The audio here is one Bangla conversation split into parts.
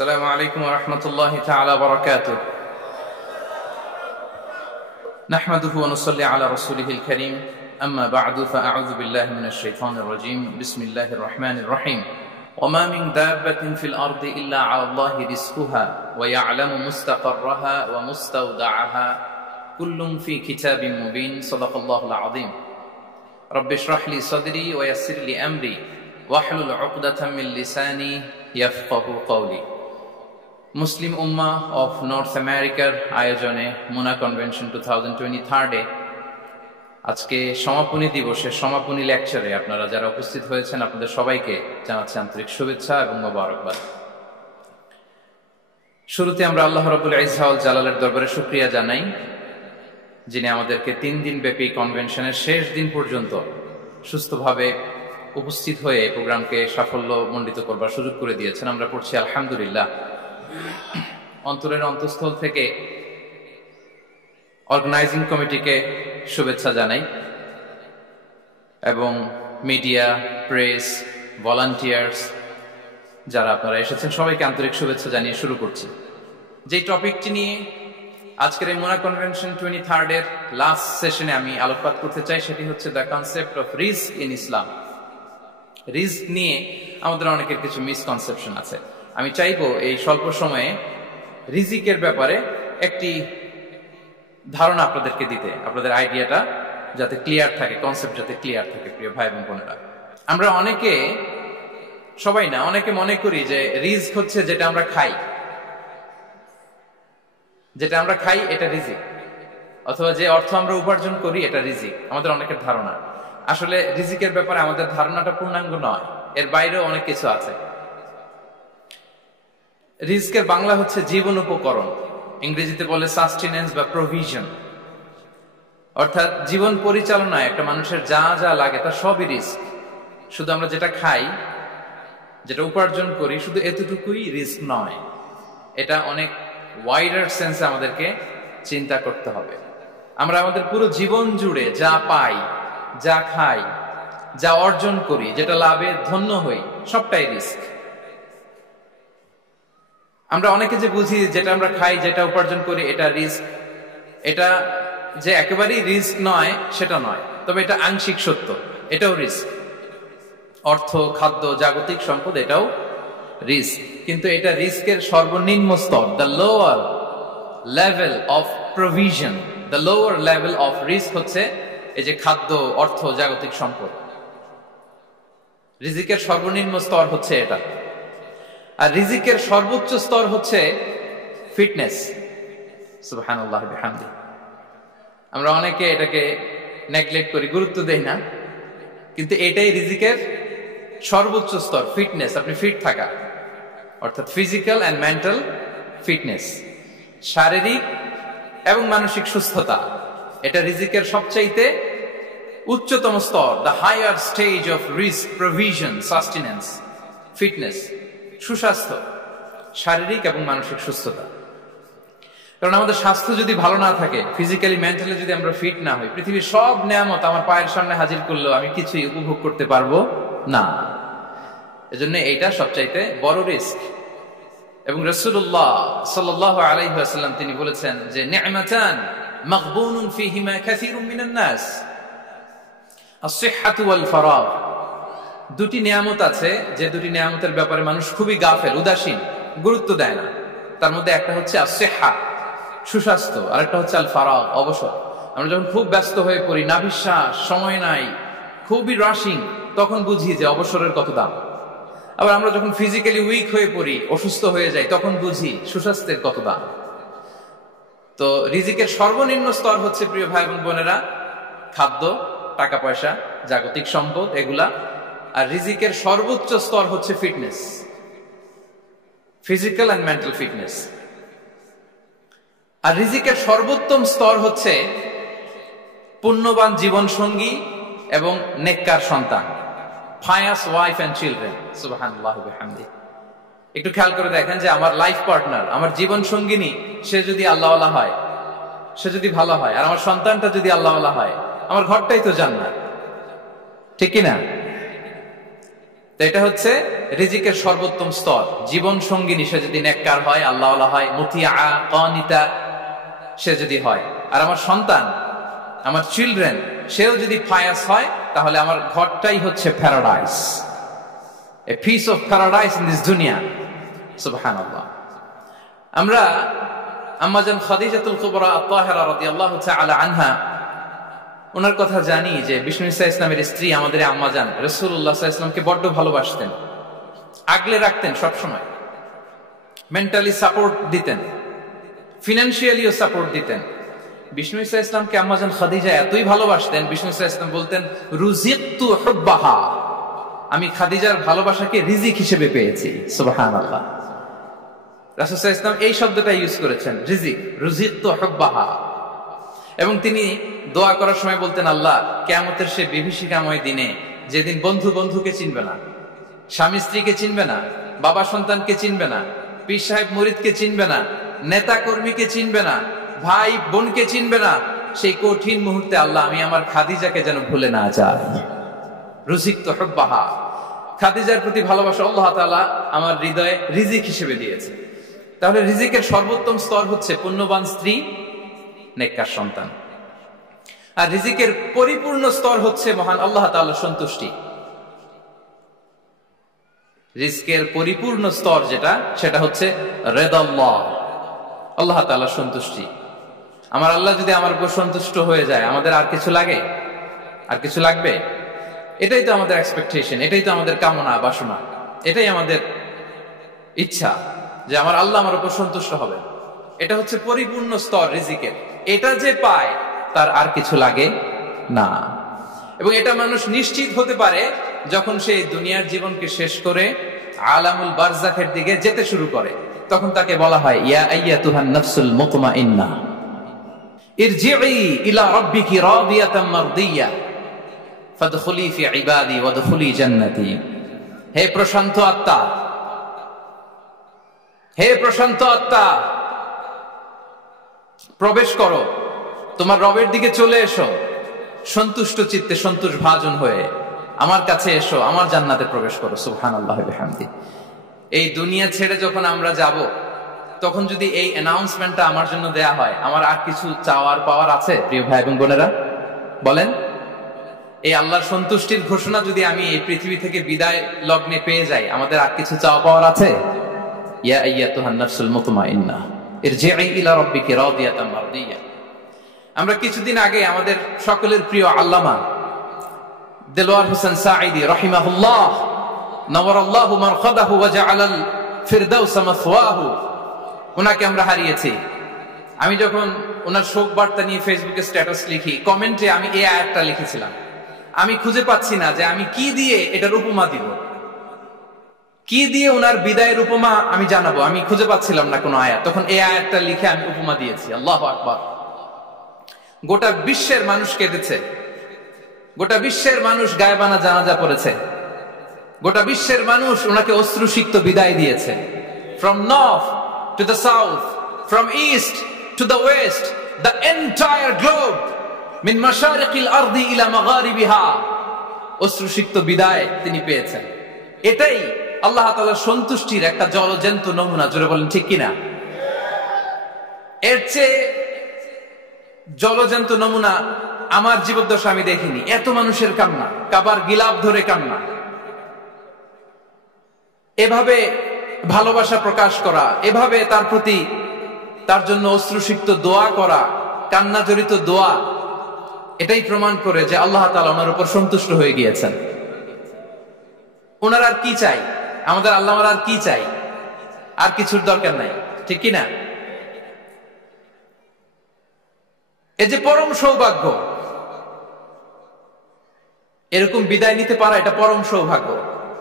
السلام عليكم ورحمة الله تعالى وبركاته. نحمده ونصلي على رسوله الكريم. أما بعد فأعوذ بالله من الشيطان الرجيم. بسم الله الرحمن الرحيم. وما من دابة في الأرض إلا على الله رزقها ويعلم مستقرها ومستودعها كل في كتاب مبين. صدق الله العظيم. رب اشرح لي صدري ويسر لي أمري واحلل عقدة من لساني يفقه قولي. মুসলিম উম্মাহ অফ নর্থ আমেরিকার আয়োজনে মুনা কনভেনশন 2023 আজকে সমাপনী দিবসের সমাপনী লেকচারে আপনারা যারা উপস্থিত হয়েছেন আপনাদের সবাইকে জানাচ্ছি আন্তরিক শুভেচ্ছা এবং মোবারকবাদ। শুরুতে আমরা আল্লাহ রাব্বুল ইজ্জা ওয়াল জালালের দরবারে শুকরিয়া জানাই, যিনি আমাদেরকে 3 দিন ব্যাপী কনভেনশনের শেষ দিন পর্যন্ত সুস্থভাবে উপস্থিত হয়ে এই প্রোগ্রামকে সাফল্যমণ্ডিত করবার সুযোগ করে দিয়েছেন। আমরা পড়ছি আলহামদুলিল্লাহ। অন্তরের অন্তঃস্থল থেকে অর্গানাইজিং কমিটিকে শুভেচ্ছা জানাই এবং মিডিয়া, প্রেস, ভলান্টিয়ার্স যারা আপনারা এসেছেন সবাইকে আন্তরিক শুভেচ্ছা জানিয়ে শুরু করছি। যে টপিকটি নিয়ে আজকের এই মুনা কনভেনশন 23 এর লাস্ট সেশনে আমি আলোকপাত করতে চাই সেটি হচ্ছে the concept of risk in Islam. Risk নিয়ে আমাদের অনেকের কিছু মিসকনসেপশন আছে। আমি চাইবো এই স্বল্প সময়ে রিজিকের ব্যাপারে একটি ধারণা আপনাদেরকে দিতে, আপনাদের আইডিয়াটা যাতে ক্লিয়ার থাকে, কনসেপ্ট যাতে ক্লিয়ার থাকে। প্রিয় ভাই এবং বোনেরা, আমরা অনেকে, সবাই না, অনেকে মনে করি যে রিস্ক হচ্ছে যেটা আমরা খাই, যেটা আমরা খাই এটা রিজিক, অথবা যে অর্থ আমরা উপার্জন করি এটা রিজিক। আমাদের অনেকের ধারণা। আসলে রিজিকের ব্যাপারে আমাদের ধারণাটা পূর্ণাঙ্গ নয়, এর বাইরেও অনেক কিছু আছে। রিস্কের বাংলা হচ্ছে জীবন উপকরণ, ইংরেজিতে বলে সাস্টেনেন্স বা প্রভিশন। অর্থাৎ জীবন পরিচালনায় একটা মানুষের যা যা লাগে তা সবই রিস্ক। শুধু আমরা যেটা খাই, যেটা উপার্জন করি, শুধু এতটুকুই রিস্ক নয়। এটা অনেক ওয়াইডার সেন্সে আমাদেরকে চিন্তা করতে হবে। আমরা আমাদের পুরো জীবন জুড়ে যা পাই, যা খাই, যা অর্জন করি, যেটা লাভে ধন্য হই, সবটাই রিস্ক। আমরা অনেকে যে বুঝি যেটা আমরা খাই, যেটা উপার্জন করি এটা রিস্ক, এটা যে একেবারেই রিস্ক নয় সেটা নয়, তবে এটা আংশিক সত্য, এটাও রিস্ক। অর্থ, খাদ্য, জাগতিক সম্পদ এটাও রিস্ক, কিন্তু এটা রিস্কের সর্বনিম্ন স্তর। The lower level of provision, the lower level of risk হচ্ছে এই যে খাদ্য, অর্থ, জাগতিক সম্পদ। রিজিকের সর্বনিম্ন স্তর হচ্ছে এটা। আর রিজিকের সর্বোচ্চ স্তর হচ্ছে ফিটনেস। সুবহানাল্লাহ বিহামদি। আমরা অনেকে এটাকে নেগলেক্ট করি, গুরুত্ব দেই না, কিন্তু এটাই রিজিকের সর্বোচ্চ স্তর, ফিটনেস। আপনি ফিট থাকা, অর্থাৎ ফিজিক্যাল অ্যান্ড মেন্টাল ফিটনেস, শারীরিক এবং মানসিক সুস্থতা, এটা রিজিকের সবচাইতে উচ্চতম স্তর। দ্য হায়ার স্টেজ অফ রিস্ক, প্রভিশন, সাস্টেনেন্স, ফিটনেস, সুস্বাস্থ্য, শারীরিক এবং মানসিক সুস্থতা। কারণ আমাদের স্বাস্থ্য যদি ভালো না থাকে, ফিজিক্যালি মেন্টালি যদি আমরা ফিট না হই, পৃথিবীর সব নেয়ামত আমার পায়ের সামনে হাজির করলেও আমি কিছুই উপভোগ করতে পারবো না। এজন্য এইটা সবচাইতে বড় রিস্ক। এবং রাসূলুল্লাহ সাল্লাল্লাহু আলাইহি ওয়াসাল্লাম তিনি বলেছেন যে নি'মাতান মাগবুনুন ফীহিমা কাসীরুম মিনান নাস, আস-সিহহাতু ওয়াল ফারাগ। দুটি নিয়ামত আছে যে দুটি নিয়ামতের ব্যাপারে মানুষ খুবই গাফেল, উদাসীন, গুরুত্ব দেয় না। তার মধ্যে একটা হচ্ছে আস-সিহহা, সুস্বাস্থ্য, আর একটা হচ্ছে আল ফারাগ, অবসর। আমরা যখন খুব ব্যস্ত হয়ে পড়ি, নাভিশ্বাস, সময় নাই, খুবই রাশিং, তখন বুঝি যে অবসরের কত দাম। আবার আমরা যখন ফিজিক্যালি উইক হয়ে পড়ি, অসুস্থ হয়ে যাই, তখন বুঝি সুস্বাস্থ্যের কত দাম। তো রিজিকের সর্বনিম্ন স্তর হচ্ছে, প্রিয় ভাই এবং বোনেরা, খাদ্য, টাকা পয়সা, জাগতিক সম্পদ, এগুলা। আর রিজিকের সর্বোচ্চ স্তর হচ্ছে fitness, physical and mental fitness. আর রিজিকের সর্বোত্তম স্তর হচ্ছে পুণ্যবান জীবন সঙ্গী এবং নেককার সন্তান, pious wife and children. সুবহানাল্লাহ বিহামদি। একটু খেয়াল করে দেখেন যে আমার লাইফ পার্টনার, আমার জীবন সঙ্গিনী, সে যদি আল্লাহওয়ালা হয়, সে যদি ভালো হয়, আর আমার সন্তানটা যদি আল্লাহওয়ালা হয়, আমার ঘরটাই তো জান্নাত, ঠিক কি না? তো এটা হচ্ছে রিজিকের সর্বোত্তম স্তর। জীবন সঙ্গিনী সে যদি নেককার হয়, আল্লাহওয়ালা হয়, মুতিয়া কানিতা সে যদি হয়, আর আমার সন্তান, আমার চিলড্রেন, সেও যদি ফায়াস হয়, তাহলে আমার ঘরটাই হচ্ছে paradise, a piece of paradise in this দুনিয়া। সুবহানাল্লাহ। আমরা আম্মাজান খাদিজাতুল কুবরা আত-তাহিরা রাদিয়াল্লাহু তাআলা আনহা, ওনার কথা জানি যে বিষ্ণু ঈসা ইসলামের স্ত্রী আমাদের আম্মাজান রাসূলুল্লাহ সাল্লাল্লাহু আলাইহি ওয়াসাল্লামকে বড্ড ভালোবাসতেন, আগলে রাখতেন, সবসময় মেন্টালি সাপোর্ট দিতেন, ফিনান্সিয়ালিও সাপোর্ট দিতেন। বিষ্ণু ঈসা ইসলামকে আম্মাজান খাদিজা এতই ভালোবাসতেন, বিষ্ণু ঈসা ইসলাম বলতেন রুজিকতু হুব্বাহা, আমি খাদিজার ভালোবাসাকে রিজিক হিসেবে পেয়েছি। সুবহানাল্লাহ। রাসূল সাল্লাল্লাহু আলাইহি ওয়াসাল্লাম এই শব্দটা ইউজ করেছেন, রিজিক, রুজিকতু হুব্বাহা। এবং তিনি দোয়া করার সময় বলতেন, আল্লাহ, কিয়ামতের সে বিভীষিকাময় দিনে, যেদিন বন্ধু বন্ধুকে চিনবে না, স্বামী স্ত্রীকে চিনবে না, বাবা সন্তানকে চিনবে না, পীর সাহেব মুরিদকে চিনবে না, নেতা কর্মীকে চিনবে না, ভাই বোনকে চিনবে না, সেই কঠিন মুহূর্তে আল্লাহ আমি আমার খাদিজাকে যেন ভুলে না যাই। রুজিকতু হুব্বাহা, খাদিজার প্রতি ভালোবাসা আল্লাহ তাআলা আমার হৃদয়ে রিজিক হিসেবে দিয়েছে। তাহলে রিজিকের সর্বোত্তম স্তর হচ্ছে পুণ্যবান স্ত্রী, নেককার সন্তান। আর রিজিকের পরিপূর্ণ স্তর হচ্ছে মহান আল্লাহ তাআলার সন্তুষ্টি। রিজকের পরিপূর্ণ স্তর যেটা, সেটা হচ্ছে রিদাল্লাহ, আল্লাহ তাআলার সন্তুষ্টি। আমার আল্লাহ যদি আমার উপর সন্তুষ্ট হয়ে যায়, আমাদের আর কিছু লাগে? আর কিছু লাগবে? এটাই তো আমাদের এক্সপেকটেশন, এটাই তো আমাদের কামনা বাসনা, এটাই আমাদের ইচ্ছা যে আমার আল্লাহ আমার উপর সন্তুষ্ট হবে। এটা হচ্ছে পরিপূর্ণ স্তর রিজিকের। এটা যে পায় তার আর কিছু লাগে না। এবং এটা মানুষ নিশ্চিত হতে পারে যখন সে দুনিয়ার জীবনকে শেষ করে আলামুল বারজাখের দিকে যেতে শুরু করে। তখন তাকে বলা হয়, ইয়া আইয়াতুহান নাফসুল মুতমাইন্না ইরজিই ইলা রাব্বিকি রাদিয়াতাম মারদিয়া ফাদখুলি ফি ইবাদি ওয়াদখুলি জান্নাতি। হে প্রশান্ত আত্মা, হে প্রশান্ত আত্মা, প্রবেশ করো, তোমার রবের দিকে চলে এসো, সন্তুষ্ট চিত্তে, সন্তোষ ভাজন হয়ে আমার কাছে এসো, আমার জান্নাতে প্রবেশ করো। সুবহানাল্লাহ ওয়া বিহামদি। এই দুনিয়া ছেড়ে যখন আমরা যাব, তখন যদি এই অ্যানাউন্সমেন্টটা আমার জন্য দেয়া হয়, আমার আর কিছু চাওয়ার পাওয়ার আছে? প্রিয় ভাই এবং বোনেরা বলেন, এই আল্লাহর সন্তুষ্টির ঘোষণা যদি আমি এই পৃথিবী থেকে বিদায় লগ্নে পেয়ে যাই, আমাদের আর কিছু চাওয়া পাওয়ার আছে? ইয়া আইয়াতুহান নাফসুল মুতমাইন্না ইরজিই ইলা রাব্বিকি রাদিয়াতাম মারদিয়া। আমরা কিছুদিন আগে আমাদের সকলের প্রিয় আল্লামা দেলোয়ার হোসেন সাঈদী রাহিমাহুল্লাহ নওয়ারাল্লাহু মারকাদাহু ওয়া জাআলাল ফিরদাউস মাসওয়াহু, ওনাকে আমরা হারিয়েছি। আমি যখন ওনার শোক বার্তা নিয়ে ফেসবুকে স্ট্যাটাস লিখি, কমেন্টে আমি এই আয়াতটা লিখেছিলাম। আমি খুঁজে পাচ্ছি না যে আমি কি দিয়ে এটার উপমা দিব, কি দিয়ে ওনার বিদায়ের উপমা আমি জানাবো। আমি খুঁজে পাচ্ছিলাম না কোনো আয়াত। তখন এই আয়াতটা লিখে আমি উপমা দিয়েছি। আল্লাহু আকবার। গোটা বিশ্বের মানুষ কেঁদেছে, গোটা বিশ্বের মানুষ গায়বানা জানাজা পড়েছে, গোটা বিশ্বের মানুষ ওনাকে অশ্রুসিক্ত বিদায় দিয়েছে। From north to the south, from east to the west, the entire globe, মিন মাশারিকিল আরদি ইলা মাগারিবিহা, অশ্রুসিক্ত বিদায় তিনি পেয়েছেন। এটাই আল্লাহ তাআলার সন্তুষ্টির একটা জলজ্যান্ত নমুনা। জোরে বলেন ঠিক কিনা? এর চেয়ে জলজ্যান্ত নমুনা আমার জীবদ্দশা আমি দেখিনি। এত মানুষের কান্না, কাবার গিলাপ ধরে কান্না, এভাবে ভালোবাসা প্রকাশ করা, এভাবে তার প্রতি, তার জন্য অশ্রুসিক্ত দোয়া করা, কান্না জড়িত দোয়া, এটাই প্রমাণ করে যে আল্লাহ তাআলা ওনার উপর সন্তুষ্ট হয়ে গিয়েছেন। ওনার আর কি চাই? আমাদের আল্লাহ আর কি চাই? আর কিছুর দরকার নাই, ঠিক কিনা? এই যে পরম সৌভাগ্য, এরকম বিদায় নিতে পারা, এটা পরম সৌভাগ্য।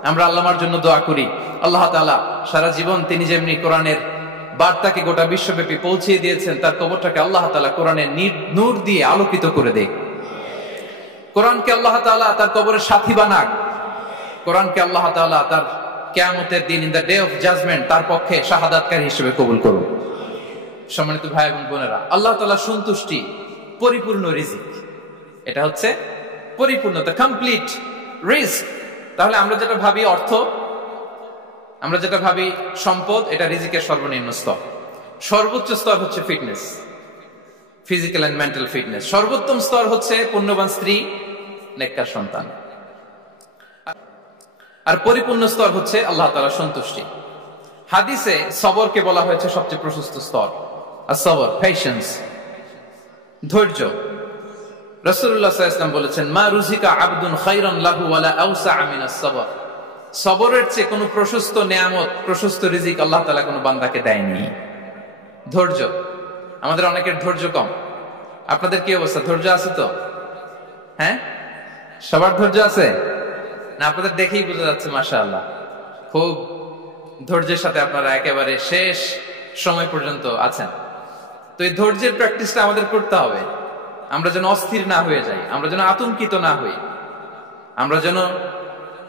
আমরা আল্লাহর জন্য দোয়া করি, আল্লাহ তাআলা সারা জীবন তিনি যেমনি কোরআনের বার্তাকে গোটা বিশ্বব্যাপী পৌঁছিয়ে দিয়েছেন, তার কবরটাকে আল্লাহ তাআলা কোরআনের নূর দিয়ে আলোকিত করে দেয়। কোরআনকে আল্লাহ তাআলা তার কবরের সাথী বানাক। কোরআনকে আল্লাহ তাআলা তার কিয়ামতের দিন, in the day of judgment, তার পক্ষে শাহাদাতকারী হিসেবে কবুল করুন। সম্মানিত ভাই এবং বোনেরা, আল্লাহ তাআলার সন্তুষ্টি পরিপূর্ণ রিজিক। এটা হচ্ছে পরিপূর্ণ, দ্য কমপ্লিট রিস্ক, তাহলে আমরা যেটা ভাবি অর্থ, আমরা যেটা ভাবি সম্পদ, এটা রিজিকের সর্বনিম্ন স্তর। সর্বোচ্চ স্তর হচ্ছে fitness, physical and mental fitness. সর্বোত্তম স্তর হচ্ছে পুণ্যবান স্ত্রী, নেককার সন্তান। আর পরিপূর্ণ স্তর হচ্ছে আল্লাহ তাআলার সন্তুষ্টি। হাদিসে সবরকে বলা হয়েছে সবচেয়ে প্রশস্ত স্তর। আর সবর, পেশেন্স, ধৈর্য। রাসূলুল্লাহ সাল্লাল্লাহু আলাইহি ওয়াসাল্লাম বলেছেন, মা রুজিকা আবদুন খায়রান লাহু ওয়ালা আওসা মিনাস সবর। সবরের চেয়ে কোনো প্রশস্ত নেয়ামত, প্রশস্ত রিজিক আল্লাহ তাআলা কোনো বান্দাকে দেয়নি। ধৈর্য, আমাদের অনেকের ধৈর্য কম। আপনাদের কি অবস্থা, ধৈর্য আছে তো? হ্যাঁ, সবার ধৈর্য আছে না? আপনাদের দেখেই বোঝা যাচ্ছে মাশাআল্লাহ, খুব ধৈর্যের সাথে আপনারা একেবারে শেষ সময় পর্যন্ত আছেন। তো এই ধৈর্যের প্র্যাকটিসটা আমাদের করতে হবে। আমরা যেন অস্থির না হয়ে যাই, আমরা যেন আতঙ্কিত না হই, আমরা যেন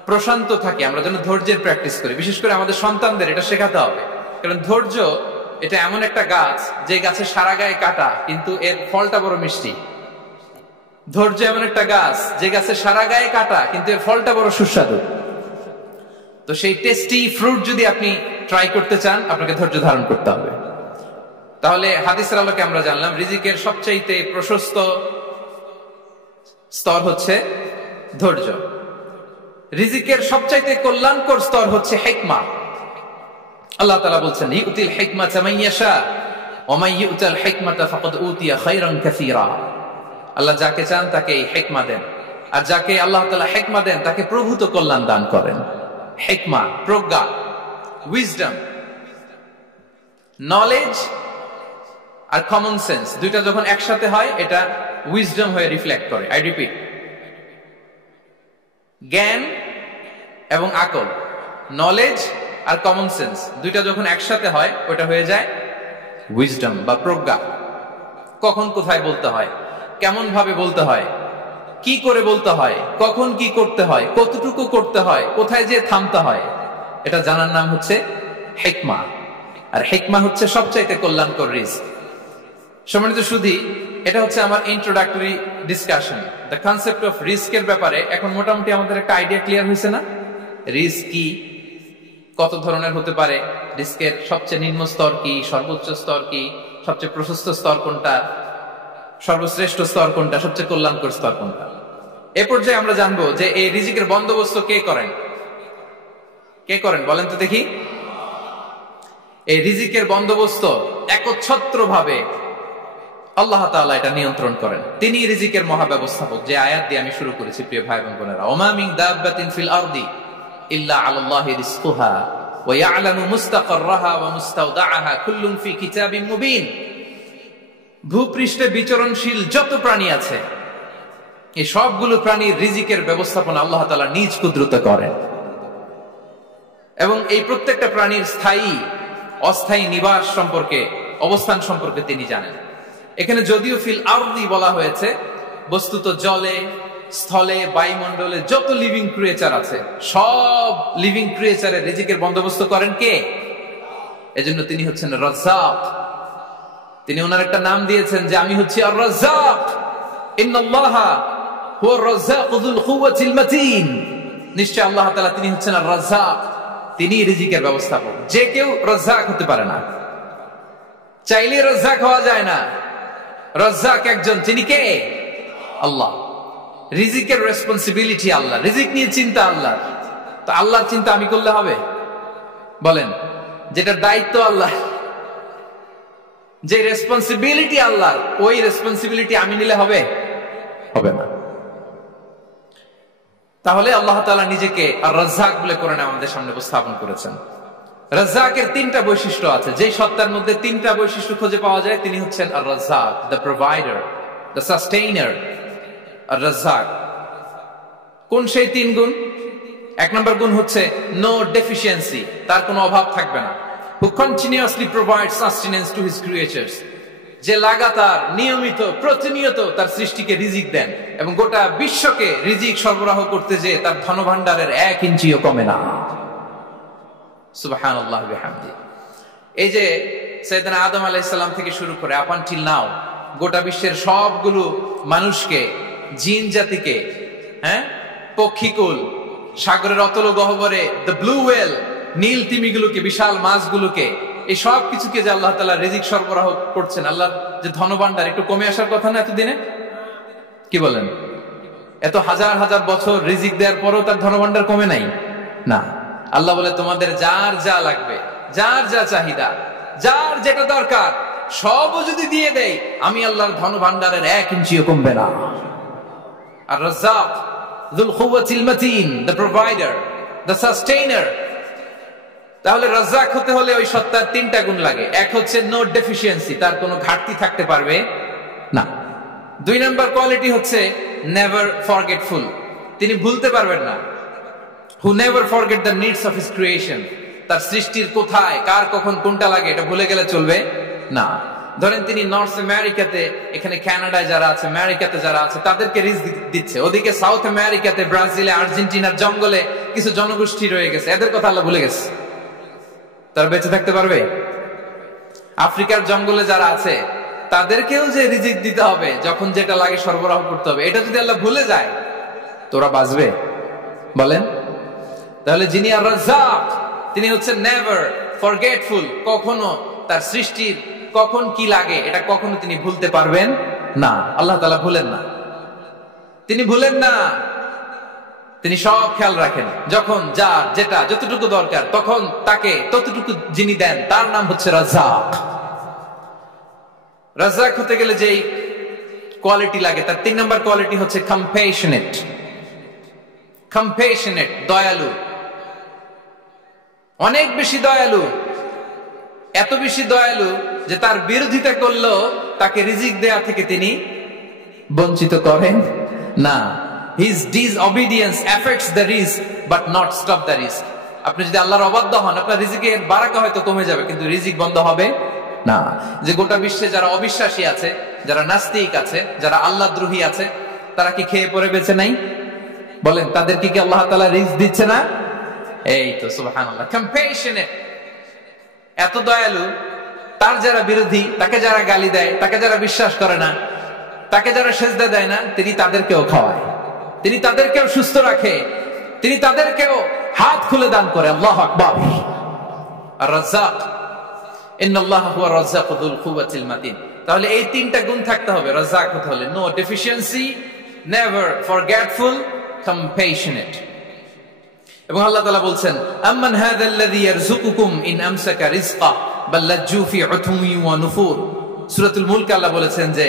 প্রশান্ত থাকি, আমরা যেন ধৈর্যের প্র্যাকটিস করি। বিশেষ করে আমাদের সন্তানদের এটা শেখাতে হবে। কারণ ধৈর্য এটা এমন একটা গাছ, যে গাছে সারা গায়ে কাটা কিন্তু এর ফলটা বড় মিষ্টি। ধৈর্য এমন একটা গাছ, যে গাছে সারা গায়ে কাটা কিন্তু এর ফলটা বড় সুস্বাদু। তো সেই টেস্টি ফ্রুট যদি আপনি ট্রাই করতে চান, আপনাকে ধৈর্য ধারণ করতে হবে। তাহলে হাদিসের আলোকে আমরা জানলাম রিজিকের সবচাইতে প্রশস্ত স্তর হচ্ছে ধৈর্য। রিজিকের সবচাইতে কল্যাণকর স্তর হচ্ছে হিকমা। আল্লাহ তাআলা বলছেন, ইউতিল হিকমাতা মান ইয়াশা ওয়া মান ইউতাল হিকমাতা ফাকাদ উতিয়া খায়রান কাসীরা। আল্লাহ যাকে চান তাকে এই হিকমা দেন, আর যাকে আল্লাহ তাআলা হিকমা দেন তাকে প্রভূত কল্যাণ দান করেন। হিকমা, প্রজ্ঞা, উইজডম, নলেজ আর কমন সেন্স, দুইটা যখন একসাথে হয় এটা উইজডম হয়ে রিফ্লেক্ট করে। আই রিপিট, জ্ঞান এবং আকল, নলেজ আর কমন সেন্স, দুইটা যখন একসাথে হয় ওটা হয়ে যায় উইজডম বা প্রজ্ঞা। কখন কোথায় বলতে হয়, কেমন ভাবে বলতে হয়, কি করে বলতে হয়, কখন কি করতে হয়, কতটুকু করতে হয়, কোথায় যে থামতে হয়, এটা জানার নাম হচ্ছে হিকমা। আর হিকমা হচ্ছে সবচাইতে কল্যাণকর রিস্ক। সম্মানিত সুধী, এটা হচ্ছে আমার introductory discussion. The concept of রিস্কের ব্যাপারে এখন মোটামুটি আমাদের একটা আইডিয়া ক্লিয়ার হয়েছে না? রিস্ক কি, কত ধরনের হতে পারে, রিস্কের সবচেয়ে নিম্ন স্তর কি, সর্বোচ্চ স্তর কি, সবচেয়ে প্রশস্ত স্তর কোনটা, সর্বশ্রেষ্ঠ স্তর কোনটা, সবচেয়ে কল্যাণকর স্তর কোনটা। এ পর্যায়ে আমরা জানবো যে এই রিজিকের বন্দোবস্ত কে করেন। কে করেন বলেন তো দেখি? এই রিজিকের বন্দোবস্ত একচ্ছত্র ভাবে আল্লাহ তাআলা এটা নিয়ন্ত্রণ করেন। তিনি রিজিকের মহাব্যবস্থাপক। যে আয়াত দিয়ে আমি শুরু করেছি প্রিয় ভাই এবং বোনেরা, ওমা মিন দাব্বাতিন ফিল আরদি ইল্লা আলাল্লাহি রিজকুহা ওয়া ইয়ালামু মুস্তাকাররাহা ওয়া মুস্তাওদাআহা কুল্লুন ফি কিতাবিন মুবিন। ভূপৃষ্ঠে বিচরণশীল যত প্রাণী আছে, এই সবগুলো প্রাণীর রিজিকের ব্যবস্থাপনা আল্লাহ তাআলা নিজ কুদরতে করেন। এবং এই প্রত্যেকটা প্রাণীর স্থায়ী অস্থায়ী নিবাস সম্পর্কে, অবস্থান সম্পর্কে তিনি জানেন। এখানে যদিও ফিল আরদি বলা হয়েছে, বস্তুত জলে, স্থলে, বায়ুমণ্ডলে যত লিভিং ক্রিয়েচার আছে, সব লিভিং ক্রিয়েচারের রিজিকের বন্দোবস্ত করেন কে? এজন্য তিনি হচ্ছেন রাজ্জাক। তিনি ওনার একটা নাম দিয়েছেন যে আমি হচ্ছি আর রাজ্জাক। ইন্নাল্লাহা হুয়ার রাজ্জাকু যুল কুওয়াতিল মাতিন। নিশ্চয় আল্লাহ তাআলা তিনি হচ্ছেন আর রাজ্জাক, তিনি রিজিকের ব্যবস্থাপক। যে কেউ রাজ্জাক হতে পারে না, চাইলে রাজ্জাক হওয়া যায় না। রাজ্জাক একজন, তিনি কে? আল্লাহ। রিজিকের রেসপন্সিবিলিটি আল্লাহ, রিজিক নিয়ে চিন্তা আল্লাহ। তো আল্লাহর চিন্তা আমি করলে হবে? বলেন, যেটা দায়িত্ব আল্লাহ, যে রেসপন্সিবিলিটি আল্লাহ, ওই রেসপন্সিবিলিটি আমি নিলে হবে? হবে না। তাহলে আল্লাহ তাআলা নিজেকে আর রাজ্জাক বলে কোরআনে আমাদের সামনে উপস্থাপন করেছেন। রাজ্জাকের তিনটা বৈশিষ্ট্য আছে। যেই সত্তার মধ্যে তিনটা বৈশিষ্ট্য খুঁজে পাওয়া যায় তিনি হচ্ছেন আর রাজ্জাক, দ্য প্রোভাইডার, দ্য সাস্টেইনার। আর রাজ্জাক কোন সেই তিন গুণ? এক নম্বর গুণ হচ্ছে নো ডেফিসিয়েন্সি, তার কোনো অভাব থাকবে না। who continuously provides sustenance to his creatures, যে লাগাতার, নিয়মিত, প্রতিনিয়ত তার সৃষ্টিকে রিজিক দেন এবং গোটা বিশ্বকে রিজিক সরবরাহ করতে যে তার ধনভাণ্ডারের 1 ইঞ্চিও কমে না। সুবহানাল্লাহ বিহামদি। এই যে সাইয়েদনা আদম আলাইহিস সালাম থেকে শুরু করে আপ আনটিল নাও গোটা বিশ্বের সবগুলো মানুষকে, জিন জাতিকে, পক্ষীকুল, সাগরের অতল গহ্বরে দ্য ব্লু ওয়েল, নীল তিমিগুলোকে, বিশাল মাছগুলোকে, এই সব কিছুকে যে আল্লাহ তাআলা রিজিক সরবরাহ করছেন, আল্লাহর যে ধনভাণ্ডার একটু কমে আসার কথা না এতদিনে? কি বলেন? এত হাজার হাজার বছর রিজিক দেওয়ার পরও তার ধনভাণ্ডার কমে নাই না। আল্লাহ বলে তোমাদের যার যা লাগবে, যার যা চাহিদা, যার যেটা দরকার সবও যদি দিয়ে দেয়, আমি আল্লাহর ধনভাণ্ডারের 1 ইঞ্চিও কমবে না। আর Razzak যুল কুওয়াতিল মাতিন, the provider, the sustainer. তাহলে রাজ্জাক হতে হলে ওই সত্তার 3টা গুণ লাগে। এক হচ্ছে নো ডেফিসিয়েন্সি, তার কোনো ঘাটতি থাকতে পারবে না। 2 নাম্বার কোয়ালিটি হচ্ছে নেভার ফরগেটফুল, তিনি ভুলতে পারবেন না। Who never forget the needs of his creation, তার সৃষ্টির কোথায় কার কখন কোনটা লাগে এটা ভুলে গেলে চলবে না। ধরেন তিনি নর্থ আমেরিকাতে, এখানে কানাডায় যারা আছে, আমেরিকাতে যারা আছে, তাদেরকে রিস্ক দিচ্ছে। ওদিকে সাউথ আমেরিকাতে, ব্রাজিলে, আর্জেন্টিনার জঙ্গলে কিছু জনগোষ্ঠী রয়ে গেছে, এদের কথা আল্লাহ ভুলে গেছে। তারা বেঁচে থাকতে পারবে? আফ্রিকার জঙ্গলে যারা আছে তাদেরকেও যে রিজিক দিতে হবে, যখন যেটা লাগে সরবরাহ করতে হবে, এটা যদি আল্লাহ ভুলে যায় তোরা বাঁচবে? বলেন। তাহলে যিনি আর রাজ্জাক, তিনি হচ্ছেন নেভার ফরগেটফুল, কখনো তার সৃষ্টির কখন কি লাগে এটা কখনো তিনি ভুলতে পারবেন না। আল্লাহ তাআলা ভুলেন না, তিনি ভুলেন না, তিনি সব খেয়াল রাখেন। যখন যার যেটা যতটুকু দরকার তখন তাকে ততটুকু যিনি দেন, তার নাম হচ্ছে রাজ্জাক। রাজ্জাক হতে গেলে যেই কোয়ালিটি লাগে, তার 3 নম্বর কোয়ালিটি হচ্ছে কম্প্যাশনেট। কম্প্যাশনেট, দয়ালু, অনেক বেশি দয়ালু। এত বেশি দয়ালু যে তার বিরোধিতা করলেও তাকে রিজিক দেয়া থেকে তিনি বঞ্চিত করেন না। His disobedience affects the risk but not stop the risk. আপনি যদি আল্লাহর অবাধ্য হন, আপনার রিজিকের বারাকা হয়তো কমে যাবে, কিন্তু রিজিক বন্ধ হবে না। যে গোটা বিশ্বে যারা অবিশ্বাসী আছে, যারা নাস্তিক আছে, যারা আল্লাহদ্রোহী আছে, তারা কি খেয়ে পরে বেঁচে নাই? বলেন, তাদেরকে কি আল্লাহ তাআলা রিজিক দিচ্ছে না? এই তো সুবহানাল্লাহ। কম্প্যাশনেট, এত দয়ালু, তার যারা বিরোধী, তাকে যারা গালি দেয়, তাকে যারা বিশ্বাস করে না, তাকে যারা সেজদা দেয় না, তিনি তাদেরকেও খাওয়ায়, তিনি তাদেরকেও সুস্থ রাখে, তিনি তাদেরকেও হাত খুলে দান করে। আল্লাহু আকবার। আর রাজ্জাক, ইন্নাল্লাহা হুয়া রাজ্জাকু যুল কুওয়াতিল মাতিন। তাহলে এই 3টা গুণ থাকতে হবে রাজ্জাক হতে হলে। No deficiency, never forgetful, compassionate. এবং আল্লাহ তাআলা বলছেন, আম্মান হাযাল্লাযী ইয়ারযুকুকুম ইন আমসাকা রিজকা বাল লাজ্জু ফি উতুমি ওয়া নুফুর। সূরাতুল মুলক আল্লাহ বলেছেন যে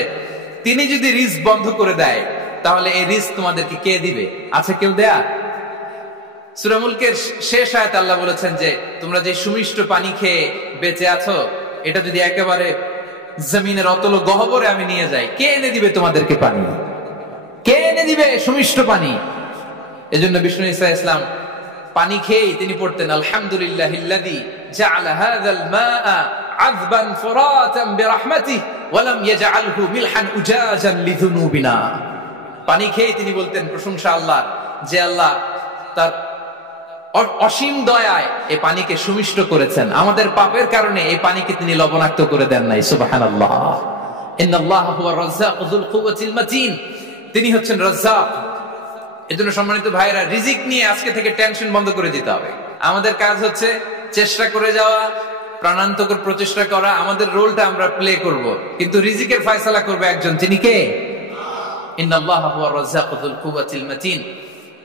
তিনি যদি রিজক বন্ধ করে দেয় তাহলে এই রিজক তোমাদেরকে কে দিবে? আছে কেউ দেয়া? সূরা মুলকের শেষ আয়াতে আল্লাহ বলেছেন যে তোমরা যে সুমিষ্ট পানি খেয়ে বেঁচে আছো, এটা যদি একেবারে জমিনের অতল গহ্বরে আমি নিয়ে যাই, কে এনে দিবে তোমাদেরকে পানি? কে এনে দিবে সুমিষ্ট পানি? এজন্য বিষ্ণু ঈসা ইসলাম পানি খেয়েই তিনি পড়তেন, আলহামদুলিল্লাহিল্লাযী জাআলা হাযাল মাআ আযবান ফুরাতান বিরাহমাতিহি ওয়া লাম ইয়াজআলহু মিলহান উজাজান লিযুনুবিনা। পানি খেয়েই তিনি বলতেন প্রশংসা আল্লাহর, যে আল্লাহ তার অসীম দয়ায় এই পানিকে সুমিষ্ট করেছেন, আমাদের পাপের কারণে এই পানিকে তিনি লবণাক্ত করে দেন নাই। সুবহানাল্লাহ। ইন্নাল্লাহা হুয়া রাজ্জাকু যুল কুওয়াতিল মাতিন, তিনি হচ্ছেন রাজ্জাক। এজন্য সম্মানিত ভাইরা, রিজিক নিয়ে আজকে থেকে টেনশন বন্ধ করে দিতে হবে। আমাদের কাজ হচ্ছে চেষ্টা করে যাওয়া, প্রাণান্তকর প্রচেষ্টা করা, আমাদের রোলটা আমরা প্লে করব, কিন্তু রিজিকের ফয়সালা করবে একজন, তিনি কে? ইন্নাল্লাহা হুয়া রাজ্জাকু যুল কুওয়াতিল মাতিন।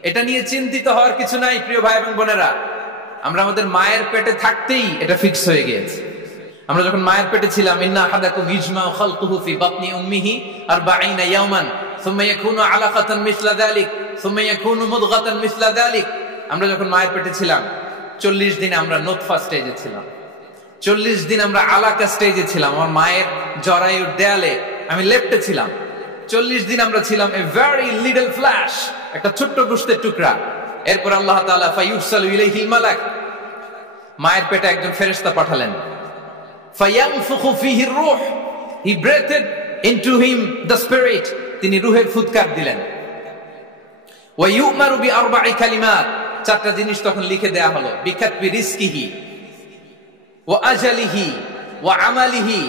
এটা নিয়ে চিন্তিত হওয়ার কিছু নাই প্রিয় ভাই এবং বোনেরা। আমরা আমাদের মায়ের পেটে থাকতেই এটা ফিক্স হয়ে গিয়েছে। আমরা যখন মায়ের পেটে ছিলাম, ইন্না আহাদাকুম ইজমাউ খালকুহু ফি বাতনি উম্মিহি 40 ইয়াওমান সুম্মা ইয়াকুনু আলাকাতান মিসলা যালিক সুম্মা ইয়াকুনু মুদগাতান মিসলা যালিক। আমরা যখন মায়ের পেটে ছিলাম 40 দিন আমরা নুতফা স্টেজে ছিলাম, 40 দিন আমরা আলাকা স্টেজে ছিলাম। আমার মায়ের জরায়ুর দেয়ালে আমি লেপ্টে ছিলাম। 40 দিন আমরা ছিলাম এ ভেরি লিটল ফ্ল্যাশ, একটা ছোট্ট গোশতের টুকরা। এরপর আল্লাহ তাআলা ফায়ুরসালু ইলাইহিল মালাক, মায়ের পেটে একজন ফেরেশতা পাঠালেন। ফায়ানফুখু ফিহির রূহ, he breathed into him the spirit, তিনি রূহের ফুৎকার দিলেন। ওয়া ইউমারু বিআরবা'i কালিমাত, 4টা জিনিস তখন লিখে দেয়া হলো। বিকাতবি রিজকিহি ওয়া আজালিহি ওয়া আমালিহি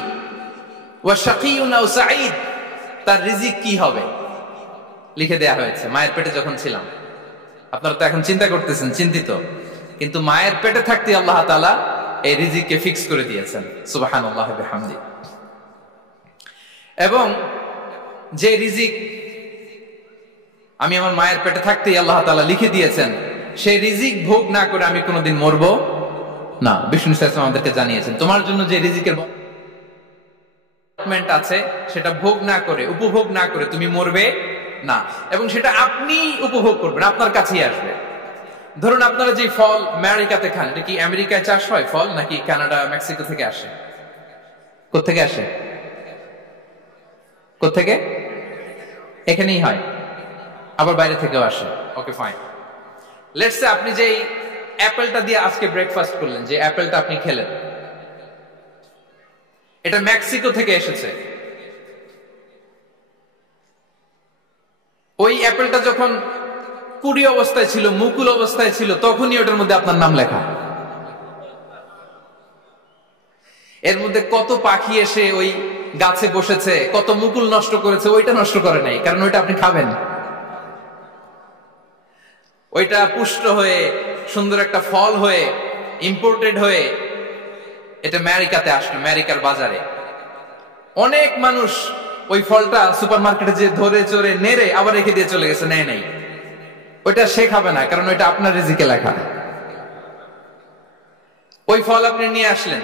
ওয়া শাকিয়ুন আও সাঈদ, তার রিজিক কি হবে লিখে দেয়া হয়েছে মায়ের পেটে যখন ছিলাম। আপনারা তো এখন চিন্তা করতেছেন, চিন্তিত, কিন্তু মায়ের পেটে থাকতে আল্লাহ তাআলা এই রিজিককে ফিক্স করে দিয়েছেন। সুবহানাল্লাহি ওয়া বিহামদিহি। এবং যে রিজিক আমি আমার মায়ের পেটে থাকতেই আল্লাহ তাআলা লিখে দিয়েছেন, সেই রিজিক ভোগ না করে আমি কোনোদিন মরবো না। বিষ্ণু ইসলাম আমাদেরকে জানিয়েছেন, তোমার জন্য যে রিজিকের আছে সেটা ভোগ না করে, উপভোগ না করে তুমি মরবে না, এবং সেটা আপনি উপভোগ করবেন, আপনার কাছেই আসবে। ধরুন আপনারা যে ফল আমেরিকাতে খান, এটা কি আমেরিকায় চাষ হয় ফল, নাকি কানাডা মেক্সিকো থেকে আসে? কোত্থেকে আসে? কোত্থেকে? এখানেই হয়, আবার বাইরে থেকেও আসে। Okay fine. লেটস সে আপনি যে অ্যাপেলটা দিয়ে আজকে ব্রেকফাস্ট করলেন, যে অ্যাপেলটা আপনি খেলেন, এটা মেক্সিকো থেকে এসেছে। ওই অ্যাপেলটা যখন কুড়ি অবস্থায় ছিল, মুকুল অবস্থায় ছিল, তখনই ওটার মধ্যে আপনার নাম লেখা। এর মধ্যে কত পাখি এসে ওই গাছে বসেছে, কত মুকুল নষ্ট করেছে, ওইটা নষ্ট করে নাই, কারণ ওইটা আপনি খাবেন। ওইটা পুষ্ট হয়ে সুন্দর একটা ফল হয়ে ইম্পোর্টেড হয়ে এটা আমেরিকাতে আসলো, আমেরিকার বাজারে। অনেক মানুষ ওই ফলটা সুপার মার্কেটে যে ধরে চড়ে নেড়ে আবার রেখে দিয়ে চলে গেছে, নেয় নাই। ওইটা সে খাবে না, কারণ ওইটা আপনার রিজিকে লেখা। ওই ফল আপনি নিয়ে আসলেন,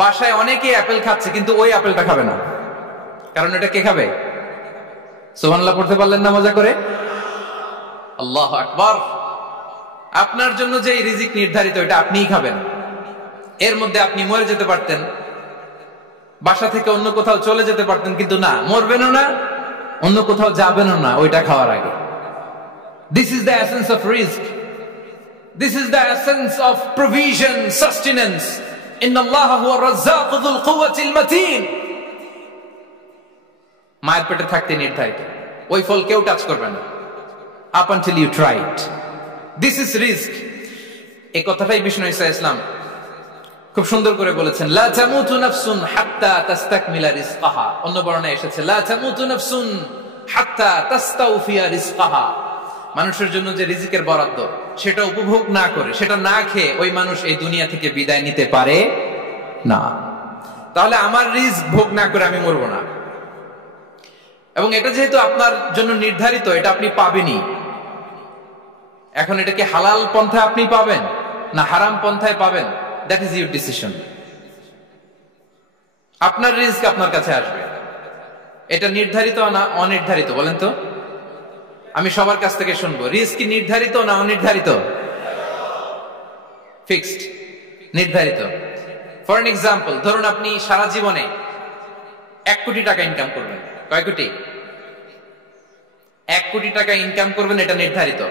বাসায় অনেকেই অ্যাপেল খাচ্ছে, কিন্তু ওই অ্যাপেলটা খাবে না, কারণ এটা কে খাবে? সুবহানাল্লাহ পড়তে পারলেন না মজা করে? আল্লাহু আকবার। আপনার জন্য যে রিজিক নির্ধারিত, এটা আপনিই খাবেন। এর মধ্যে আপনি মরে যেতে পারতেন, বাসা থেকে অন্য কোথাও চলে যেতে পারতেন, কিন্তু না, মরবেনও না, অন্য কোথাও যাবেনও না ওইটা খাওয়ার আগে। This is the essence of rizq. This is the essence of provision, sustenance. Inna Allaha huwa ar-razzaqu dhul quwwati al-matin. মায়ের পেটে থাকতে নির্ধারিত, ওই ফল কেউ টাচ করবে না up until you try it. This is rizq. এই কথাটাই বিষ্ণু ঈসা ইসলাম খুব সুন্দর করে বলেছেন, লা তামুতু নাফসুন হাত্তা তাস্তাকমিলা রিজকাহা। অন্য বর্ণনায় এসেছে লা তামুতু নাফসুন হাত্তা তাস্তাউফিয়া রিজকাহা। মানুষের জন্য যে রিজিকের বরাদ্দ, সেটা উপভোগ না করে, সেটা না খেয়ে ওই মানুষ এই দুনিয়া থেকে বিদায় নিতে পারে না। তাহলে আমার রিজিক ভোগ না করে আমি মরবো না। এবং এটা যেহেতু আপনার জন্য নির্ধারিত, এটা আপনি পাবেনই। এখন এটা কি হালাল পন্থায় আপনি পাবেন না হারাম পন্থায় পাবেন, দ্যাট ইজ ইউর ডিসিশন। আপনার রিজিক আপনার কাছে আসবে। এটা নির্ধারিত না অনির্ধারিত? বলেন তো, আমি সবার কাছ থেকে শুনবো, রিজিক কি নির্ধারিত না অনির্ধারিত? ফিক্সড, নির্ধারিত। ফর এন এক্সাম্পল, ধরুন আপনি সারা জীবনে 1 কোটি টাকা ইনকাম করবেন। কয় কোটি? 1 কোটি টাকা ইনকাম করবেন, এটা নির্ধারিত,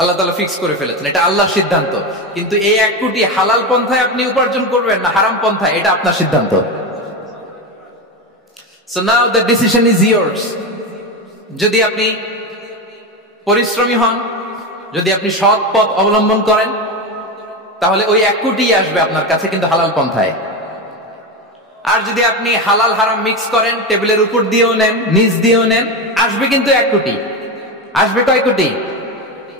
আল্লাহ তাআলা ফিক্স করে ফেলেছেন, এটা আল্লাহর সিদ্ধান্ত। কিন্তু এই 1 কোটি হালাল পন্থায় আপনি উপার্জন করবেন না হারাম পন্থায়, এটা আপনার সিদ্ধান্ত। So now the decision is yours. যদি আপনি পরিশ্রমী হন, যদি আপনি সৎ পথ অবলম্বন করেন, তাহলে ওই 1 কোটি আসবে আপনার কাছে, কিন্তু হালাল পন্থায়। আর যদি আপনি হালাল হারাম মিক্স করেন, টেবিলের উপর দিয়েও নেন, নিচ দিয়েও নেন, আসবে কিন্তু 1 কোটি। আসবে কয় কোটি?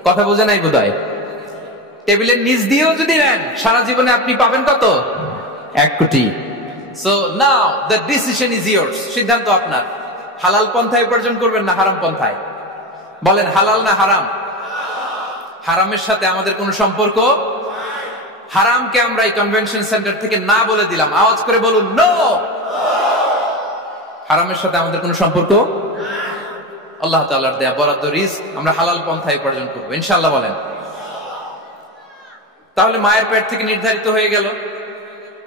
কথা বোঝে নাই বোধহয়। টেবিলের নিচ দিয়েও যদি নেন, সারা জীবনে আপনি পাবেন কত? 1 কোটি। So now the decision is yours. সিদ্ধান্ত আপনার। হালাল পন্থায় উপার্জন করবেন না হারাম পন্থায়? বলেন, হালাল না হারাম? হারামের সাথে আমাদের কোনো সম্পর্ক? হারামকে আমরা এই কনভেনশন সেন্টার থেকে না বলে দিলাম, আওয়াজ করে বলুন নো। হারামের সাথে আমাদের কোনো সম্পর্ক? আল্লাহ তাআলার দেয়া বরাদ্দ রিজক আমরা হালাল পন্থায় উপার্জন করব ইনশাআল্লাহ। বলেন। তাহলে মায়ের পেট থেকে নির্ধারিত হয়ে গেল,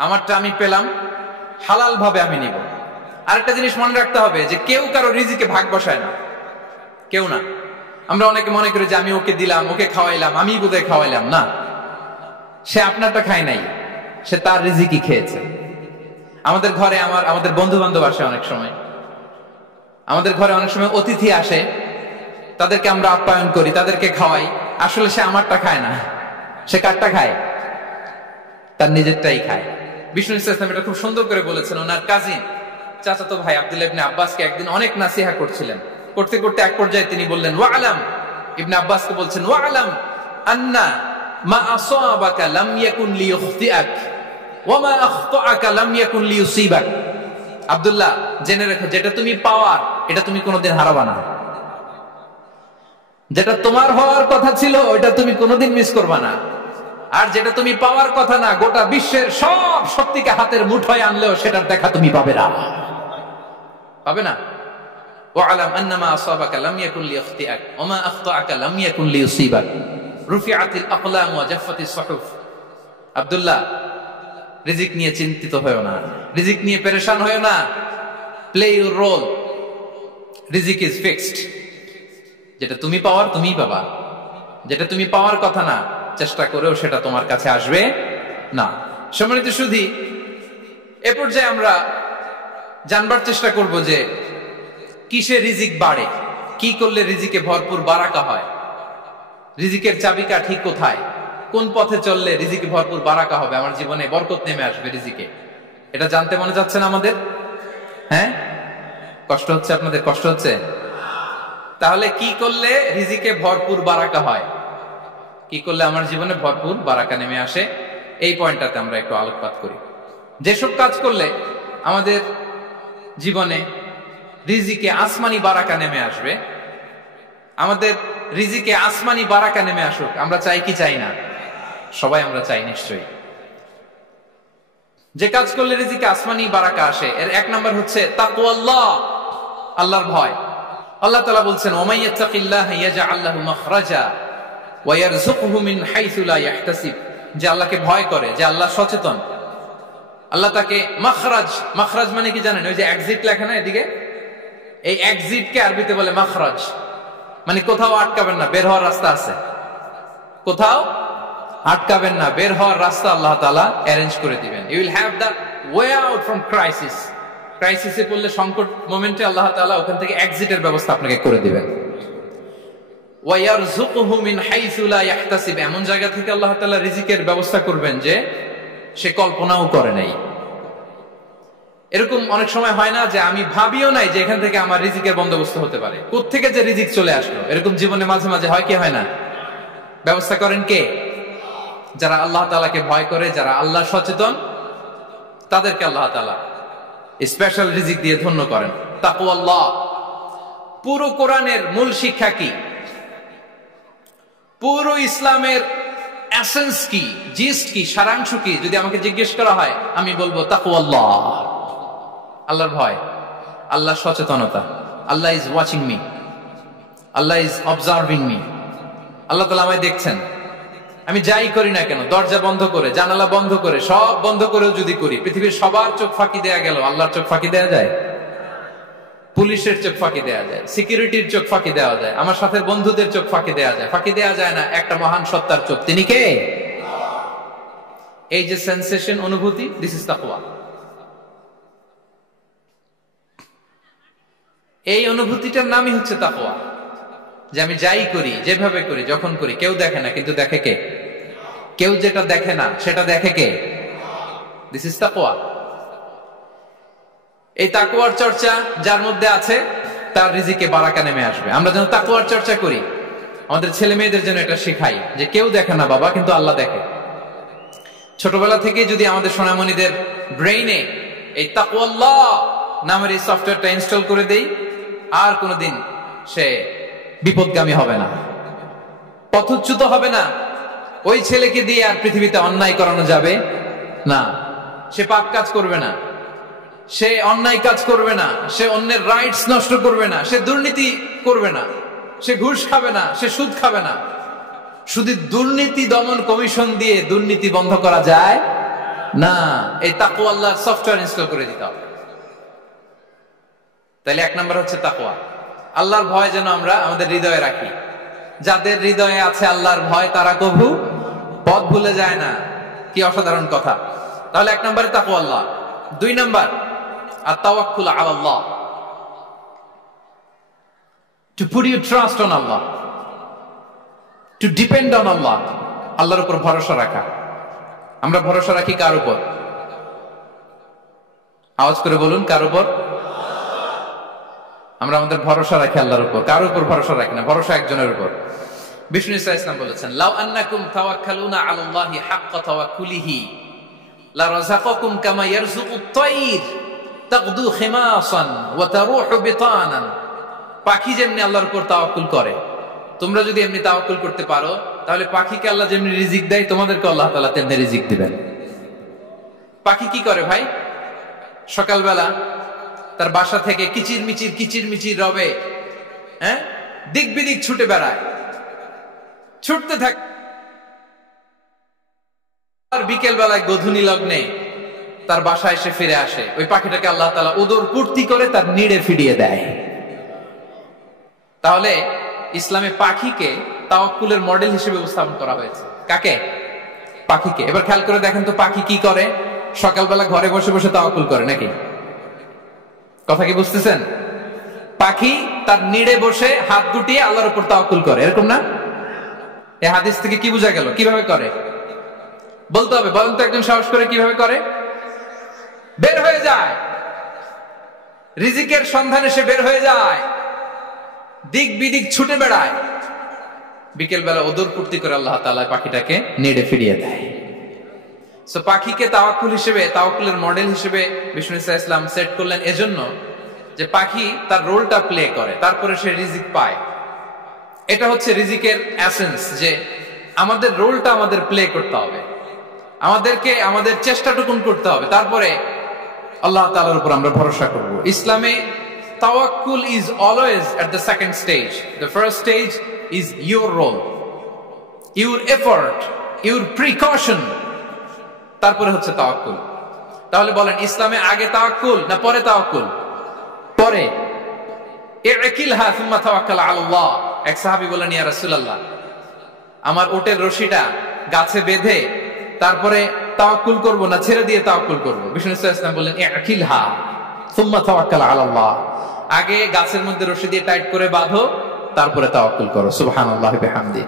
আমারটা আমি পেলাম, হালাল ভাবে আমি নিব। আরেকটা জিনিস মনে রাখতে হবে যে কেউ কারো রিজিকে ভাগ বসায় না, কেউ না। আমরা অনেকে মনে করি যে আমি ওকে দিলাম, ওকে খাওয়াইলাম, আমি বোধহয় খাওয়াইলাম। না, সে আপনারটা খায় নাই, সে তার রিজিকই খেয়েছে। আমাদের ঘরে আমাদের বন্ধু বান্ধব আসে, অনেক সময় আমাদের ঘরে অনেক সময় অতিথি আসে, তাদেরকে আমরা আপ্যায়ন করি, তাদেরকে খাওয়াই। আসলে সে আমারটা খায় না, সে কারটা খায়? তার নিজেরটাই খায়। বিষ্ণু ইসলাম এটা খুব সুন্দর করে বলেছেন। ওনার কাজিন চাচাতো ভাই আব্দুল্লাহ ইবনে আব্বাসকে একদিন অনেক নাসিহা করছিলেন, করতে করতে এক পর্যায়ে তিনি বললেন, ওয়ালাম ইবনে আব্বাসকে বলছেন ওয়া'লাম আন্না মা আসাবাকা লাম ইয়াকুন লিইখতিআক ওয়া মা আখতাআকা লাম ইয়াকুন লিইউসিবাক। আব্দুল্লাহ, জেনে রেখো, যেটা তুমি পাওয়ার এটা তুমি কোনোদিন হারাবা না। যেটা তোমার হওয়ার কথা ছিল ওটা তুমি কোনোদিন মিস করবা না। আর যেটা তুমি পাওয়ার কথা না, গোটা বিশ্বের সব শক্তিকে হাতের মুঠোয় আনলেও সেটার দেখা তুমি পাবে না, পাবে না। ওয়া'লাম আন্না মা আসাবাকা লাম ইয়াকুন লিইখতিআক ওয়া মা আখতাআকা লাম ইয়াকুন লিইউসিবাক। রুফিআতিল আকলাম ওয়া জাফফাতিস সুহুফ। আব্দুল্লাহ, রিজিক নিয়ে চিন্তিত হয়ো না, রিজিক নিয়ে পেরেশান হয়ো না। প্লে ইউর রোল, রিজিক ইজ ফিক্সড। যেটা তুমি পাওয়ার তুমিই পাবা, যেটা তুমি পাওয়ার কথা না চেষ্টা করেও সেটা তোমার কাছে আসবে না। সম্মানিত সুধী, এ পর্যায়ে আমরা জানবার চেষ্টা করব যে কিসে রিজিক বাড়ে, কি করলে রিজিকে ভরপুর বারাকা হয়, রিজিকের চাবিকা ঠিক কোথায়, কোন পথে চললে রিজিকে ভরপুর বারাকা হবে, আমার জীবনে বরকত নেমে আসবে রিজিকে। এটা জানতে মনে যাচ্ছে না আমাদের? হ্যাঁ, কষ্ট হচ্ছে আপনাদের? কষ্ট হচ্ছে? তাহলে কি করলে রিজিকে ভরপুর বারাকা হয়, কি করলে আমার জীবনে ভরপুর বারাকা নেমে আসে, এই পয়েন্টটাতে আমরা একটু আলোকপাত করি। যেসব কাজ করলে আমাদের জীবনে রিজিকে আসমানি বারাকা নেমে আসবে, আমাদের রিজিকে আসমানি বারাকা নেমে আসুক, আমরা চাই কি চাই না? সবাই আমরা চাই নিশ্চয়ই। যে কাজ করলে রিজিকে আসমানি বারাকা আসে, এর এক নাম্বার হচ্ছে তাকওয়াল্লাহ, আল্লাহর ভয়। আল্লাহ তাআলা বলছেন ওয়া মাইয়াত্তাকিল্লাহা ইয়াজআল লাহু মাখরাজা ওয়া ইয়ারযুকহু মিন হাইসু লা ইয়াহতাসিব। যে আল্লাহকে ভয় করে, যে আল্লাহ সচেতন, আল্লাহ তাকে মাখরাজ, মাখরাজ মানে কি জানেন? ওই যে এক্সিট লেখা না এদিকে, এই এক্সিটকে আরবিতে বলে মাখরাজ, মানে কোথাও আটকাবেন না, বের হওয়ার রাস্তা আছে, কোথাও আটকাবেন না, বের হওয়ার রাস্তা আল্লাহ তাআলা অ্যারেঞ্জ করে দিবেন। You will have the way out from crisis. ক্রাইসিসে পড়লে, সংকট মোমেন্টে আল্লাহ তাআলা ওখান থেকে এক্সিটের ব্যবস্থা আপনাকে করে দিবেন। ওয়া ইয়ারযুকহু মিন হাইসু লা ইয়াহতাসিব, এমন জায়গা থেকে আল্লাহ তাআলা রিজিকের ব্যবস্থা করবেন যে সে কল্পনাও করে নাই। এরকম অনেক সময় হয় না যে আমি ভাবিও নাই যে এখান থেকে আমার রিজিকের বন্দোবস্ত হতে পারে, কোত্থেকে যে রিজিক চলে আসলো। এরকম জীবনে মাঝে মাঝে হয় কি হয় না? ব্যবস্থা করেন কে? যারা আল্লাহ তাআলাকে ভয় করে, যারা আল্লাহ সচেতন, তাদেরকে আল্লাহ তাআলা স্পেশাল রিজিক দিয়ে ধন্য করেন। তাকওয়াল্লাহ। পুরো কোরআনের মূল শিক্ষা কি? পুরো ইসলামের এসেন্স কি, জিস্ট কি, সারাংশ কি যদি আমাকে জিজ্ঞেস করা হয়, আমি বলবো তাকওয়াল্লাহ, আল্লাহর ভয়, আল্লাহর সচেতনতা। Allah is watching me, Allah is observing me. Allah তাআলা আমায় দেখছেন। আমি যাই করি না কেন, দরজা বন্ধ করে, জানালা বন্ধ করে, সব বন্ধ করেও যদি করি, পৃথিবীর সবার চোখ ফাঁকি দেয়া গেল, আল্লাহর চোখ ফাঁকি দেয়া যায়? পুলিশের চোখ ফাঁকি দেয়া যায়, সিকিউরিটির চোখ ফাঁকি দেওয়া যায়, আমার সাথে বন্ধুদের চোখ ফাঁকি দেওয়া যায়, ফাঁকি দেওয়া যায় না একটা মহান সত্তার চোখ। তিনি কে? এই যে সেন্সেশন, অনুভূতি, দিস ইজ তাকওয়া। এই অনুভূতিটার নামই হচ্ছে তাকওয়া। যে আমি যাই করি, যেভাবে করি, যখন করি, কেউ দেখে না, কিন্তু দেখে কে? কেউ যেটা দেখে না সেটা দেখে কে? দিস ইজ তাকওয়া। এই তাকওয়ার চর্চা যার মধ্যে আছে তার রিজিকে বারাকা নেমে আসবে। আমরা যেন তাকওয়ার চর্চা করি, আমাদের ছেলে মেয়েদের জন্য এটা শেখাই যে কেউ দেখে না বাবা, কিন্তু আল্লাহ দেখে। ছোটবেলা থেকে যদি আমাদের সোনামণিদের ব্রেইনে এই তাকওয়াল্লাহ নামের এই সফটওয়্যারটা ইনস্টল করে দেই, আর কোনোদিন সে বিপদগামী হবে না, পথচ্যুত হবে না। ওই ছেলেকে দিয়ে আর পৃথিবীতে অন্যায় করানো যাবে না, সে পাপ কাজ করবে না, সে অন্যায় কাজ করবে না, সে অন্যের রাইটস নষ্ট করবে না, সে দুর্নীতি করবে না, সে ঘুষ খাবে না, সে সুদ খাবে না। শুধু দুর্নীতি দমন কমিশন দিয়ে দুর্নীতি বন্ধ করা যায় না, এই তাকওয়া আল্লাহর সফটওয়্যার ইনস্টল করে দিতে হবে। তাহলে এক নাম্বার হচ্ছে তাকওয়া। আল্লাহর ভয় যেন আমরা আমাদের হৃদয়ে রাখি। যাদের হৃদয়ে আছে আল্লাহর ভয়, তারা কভু পথ ভুলে যায় না। কি অসাধারণ কথা! তাহলে এক নম্বরে তাকওয়া আল্লাহ। দুই নাম্বার আত-তাওয়াক্কুল আলা আল্লাহ, to put your trust on Allah, to depend on Allah, আল্লাহর উপর ভরসা রাখা। আমরা ভরসা রাখি কার উপর? আওয়াজ করে বলুন, কার উপর? আমরা আমাদের ভরসা রাখি আল্লাহর উপর। কার উপর ভরসা রাখি না? ভরসা একজনের উপর। বিষ্ণু ইসলাম বলেছেন, লাউ আন্নাকুম তাওয়াক্কালুনা আলাল্লাহি হাক্কা তাওয়াক্কুলিহি লা রাযাকাকুম কামা ইয়ারযুকুত তায়র তাগদু খিমাসান ওয়া তারুহু বিতানান। পাখি যেমনি আল্লাহর উপর তাওয়াক্কুল করে, তোমরা যদি এমনি তাওয়াক্কুল করতে পারো, তাহলে পাখিকে আল্লাহ যেমনি রিজিক দেয়, তোমাদেরকে আল্লাহ তাআলা তেমনি রিজিক দিবেন। পাখি কি করে ভাই? সকালবেলা তার বাসা থেকে কিচির মিচির রবে, দিক বিদিক ছুটে বেড়ায়, ছুটতে থাকে। আর বিকেল বেলায় গোধূলি লগ্নে তার বাসায় এসে ফিরে আসে। ওই পাখিটাকে আল্লাহ তাআলা উদর পূর্তি করে তার নিড়ে ফিরিয়ে দেয়। তাহলে ইসলামে পাখিকে তাওয়াক্কুলের মডেল হিসেবে উপস্থাপন করা হয়েছে। কাকে? পাখিকে। এবার খেয়াল করে দেখেন তো, পাখি কি করে? সকালবেলা ঘরে বসে বসে তাওয়াক্কুল করে নাকি? কথা কি বুঝতেছেন? পাখি তার নিড়ে বসে হাত গুটিয়ে আল্লাহর উপর তাওয়াক্কুল করে, এরকম না? এই হাদিস থেকে কি বোঝা গেল? কিভাবে করে বলতে হবে, বলেন তো একজন সাহস করে কিভাবে করে? বের হয়ে যায়, রিজিকের সন্ধানে সে বের হয়ে যায়, দিক বিদিক ছুটে বেড়ায়, বিকেল বেলা ওদর পূর্তি করে আল্লাহ তাআলা পাখিটাকে নেড়ে ফিরিয়ে দেয়। সো পাখিকে তাওয়াক্কুল হিসেবে, তাওয়াক্কুলের মডেল হিসেবে বিষ্ণু ইসলাম সেট করলেন এজন্য যে পাখি তার রোলটা প্লে করে, তারপরে সে রিজিক পায়। এটা হচ্ছে রিজিকের এসেন্স, যে আমাদের রোলটা আমাদের প্লে করতে হবে, আমাদেরকে আমাদের চেষ্টাটুকুন করতে হবে, তারপরে আল্লাহ তাআলার উপর আমরা ভরসা করব। ইসলামে তাওয়াক্কুল is always at the second stage. The first stage is your role, your effort, your precaution. তারপরে হচ্ছে তাওয়াক্কুল। তাহলে বলেন, ইসলামে আগে তাওয়াক্কুল না পরে তাওয়াক্কুল? পরে। ইকিলহা সুম্মা তাওয়াক্কাল আলাল্লাহ। এক সাহাবী বলেন, ইয়া রাসূলুল্লাহ, আমার ওটের রশিটা গাছে বেঁধে তারপরে তাওয়াক্কুল করব না ছেড়ে দিয়ে তাওয়াক্কুল করব? বিষ্ণু ইসলাম বললেন, ইকিলহা সুম্মা তাওয়াক্কাল আলাল্লাহ। আগে গাছের মধ্যে রশি দিয়ে টাইট করে বাঁধো, তারপরে তাওয়াক্কুল করো। সুবহানাল্লাহি বিহামদি।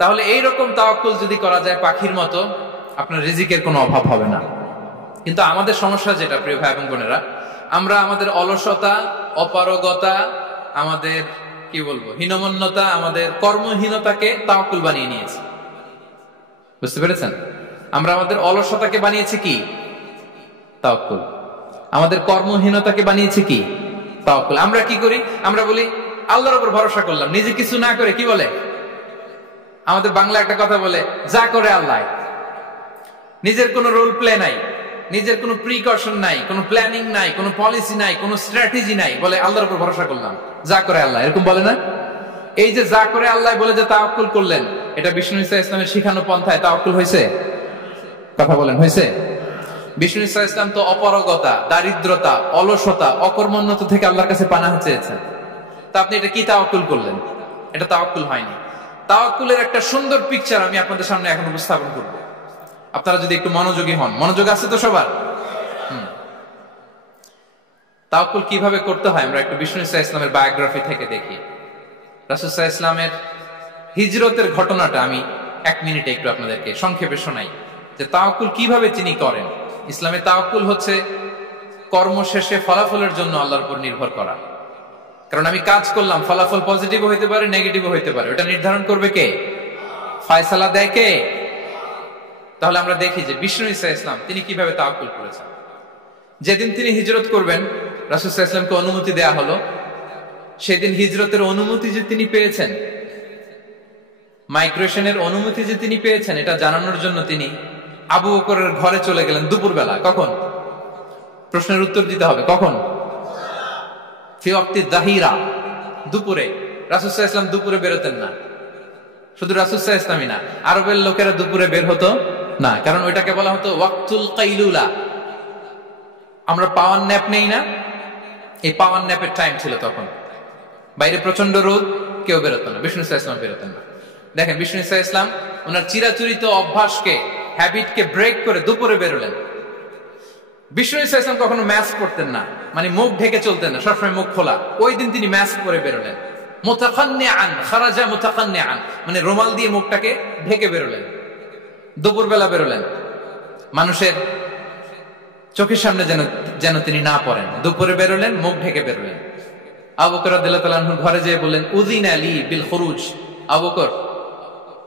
তাহলে এইরকম তাওয়াক্কুল যদি করা যায় পাখির মতো, আপনার রিজিকের কোনো অভাব হবে না। কিন্তু আমাদের সমস্যা যেটা, প্রিয় ভাই এবং বোনেরা, আমরা আমাদের অলসতা, অপারগতা, আমাদের কি বলবো হীনমন্যতা, আমাদের কর্মহীনতাকে তাওয়াক্কুল বানিয়ে নিয়েছি। বুঝতে পেরেছেন? আমরা আমাদের অলসতাকে বানিয়েছি কি? তাওয়াক্কুল। আমাদের কর্মহীনতাকে বানিয়েছি কি? তাওয়াক্কুল। আমরা কি করি? আমরা বলি আল্লাহর উপর ভরসা করলাম, নিজে কিছু না করে। কি বলে? আমাদের বাংলা একটা কথা বলে, যা করে আল্লাহ। নিজের কোনো রোল প্লে নাই, নিজের কোনো প্রিকশন নাই, কোনো প্ল্যানিং নাই, কোনো পলিসি নাই, কোনো স্ট্র্যাটেজি নাই, বলে আল্লাহর উপর ভরসা করলাম, যা করে আল্লাহ। এরকম বলে না? এই যে যা করে আল্লাহ বলে যে তাওয়াক্কুল করলেন, এটা বিষ্ণু ইসলামের শিখানো পন্থায় তাওয়াক্কুল হয়েছে? কথা বলেন, হয়েছে? বিষ্ণু ইসলাম তো অপারগতা, দারিদ্রতা, অলসতা, অকর্মণ্যতা থেকে আল্লাহর কাছে পানাহ চেয়েছেন। তা আপনি এটা কি তাওয়াক্কুল করলেন? এটা তাওয়াক্কুল হয়নি। তাওয়াক্কুলের একটা সুন্দর পিকচার আমি আপনাদের সামনে এখন উপস্থাপন করব, আপনারা যদি একটু মনোযোগী হন। মনোযোগ আছে তো সবার? তাওয়াক্কুল কিভাবে করতে হয় আমরা একটু বিষ্ণু ইসলামের বায়োগ্রাফি থেকে দেখি। রাসূল সাল্লাল্লাহু আলাইহি ওয়াসাল্লামের হিজরতের ঘটনাটা আমি 1 মিনিটে একটু আপনাদেরকে সংক্ষেপে শোনাই, যে তাওয়াক্কুল কিভাবে তিনি করেন। ইসলামে তাওয়াক্কুল হচ্ছে কর্ম শেষে ফলাফলের জন্য আল্লাহর উপর নির্ভর করা। কারণ আমি কাজ করলাম, ফলাফল পজিটিভও হইতে পারে, নেগেটিভও হইতে পারে, ওটা নির্ধারণ করবে কে? ফয়সালা দেয় কে? তাহলে আমরা দেখি যে বিষ্ণু ইসলাম তিনি কিভাবে তাওয়াক্কুল করেছেন। যেদিন তিনি হিজরত করবেন, রাসূল সাল্লাল্লাহু আলাইহি ওয়াসাল্লামকে অনুমতি দেয়া হলো, সেদিন হিজরতের অনুমতি যে তিনি পেয়েছেন, মাইগ্রেশনের অনুমতি যে তিনি পেয়েছেন, এটা জানানোর জন্য তিনি আবু বকরের ঘরে চলে গেলেন দুপুরবেলা। কখন? প্রশ্নের উত্তর দিতে হবে। কখন? ফি ওয়াক্তি যাহিরা, দুপুরে। রাসূল সাল্লাল্লাহু আলাইহি ওয়াসাল্লাম দুপুরে বেরোতেন না। শুধু রাসূল সাল্লাল্লাহু আলাইহি ওয়াসাল্লামই না, আরবের লোকেরা দুপুরে বের হতো না, কারণ ওইটাকে বলা হতো ওয়াক্তুল কাইলুলা। আমরা পাওয়ার ন্যাপ নেই না, এই পাওয়ার ন্যাপের টাইম ছিল তখন। বাইরে প্রচন্ড রোদ, কেউ বেরোতো না, বিষ্ণু সাল্লাল্লাহু আলাইহি ওয়াসাল্লাম বেরোতেন না। দেখেন বিষ্ণু সাল্লাল্লাহু আলাইহি ওয়াসাল্লাম ওনার চিরাচরিত অভ্যাসকে, হ্যাবিটকে ব্রেক করে দুপুরে বেরোলেন। বিষ্ণু সাল্লাল্লাহু আলাইহি ওয়াসাল্লাম কখনো মাস্ক পরতেন না, মানে মুখ ঢেকে চলতেন না, সবসময় মুখ খোলা। ওই দিন তিনি মাস্ক পরে বেরোলেন। মুতাকান্নিআন, খারাজা মুতাকান্নিআন, মানে রুমাল দিয়ে মুখটাকে ঢেকে বেরোলেন। দুপুরবেলা বেরোলেন, মানুষের চোখের সামনে যেন তিনি না পড়েন। দুপুরে বেরোলেন, মুখ ঢেকে বেরোলেন। আবু বকর রাদিয়াল্লাহু তাআলা আনহু ঘরে যেয়ে বললেন, উযিনা লি বিল খুরুজ। আবু বকর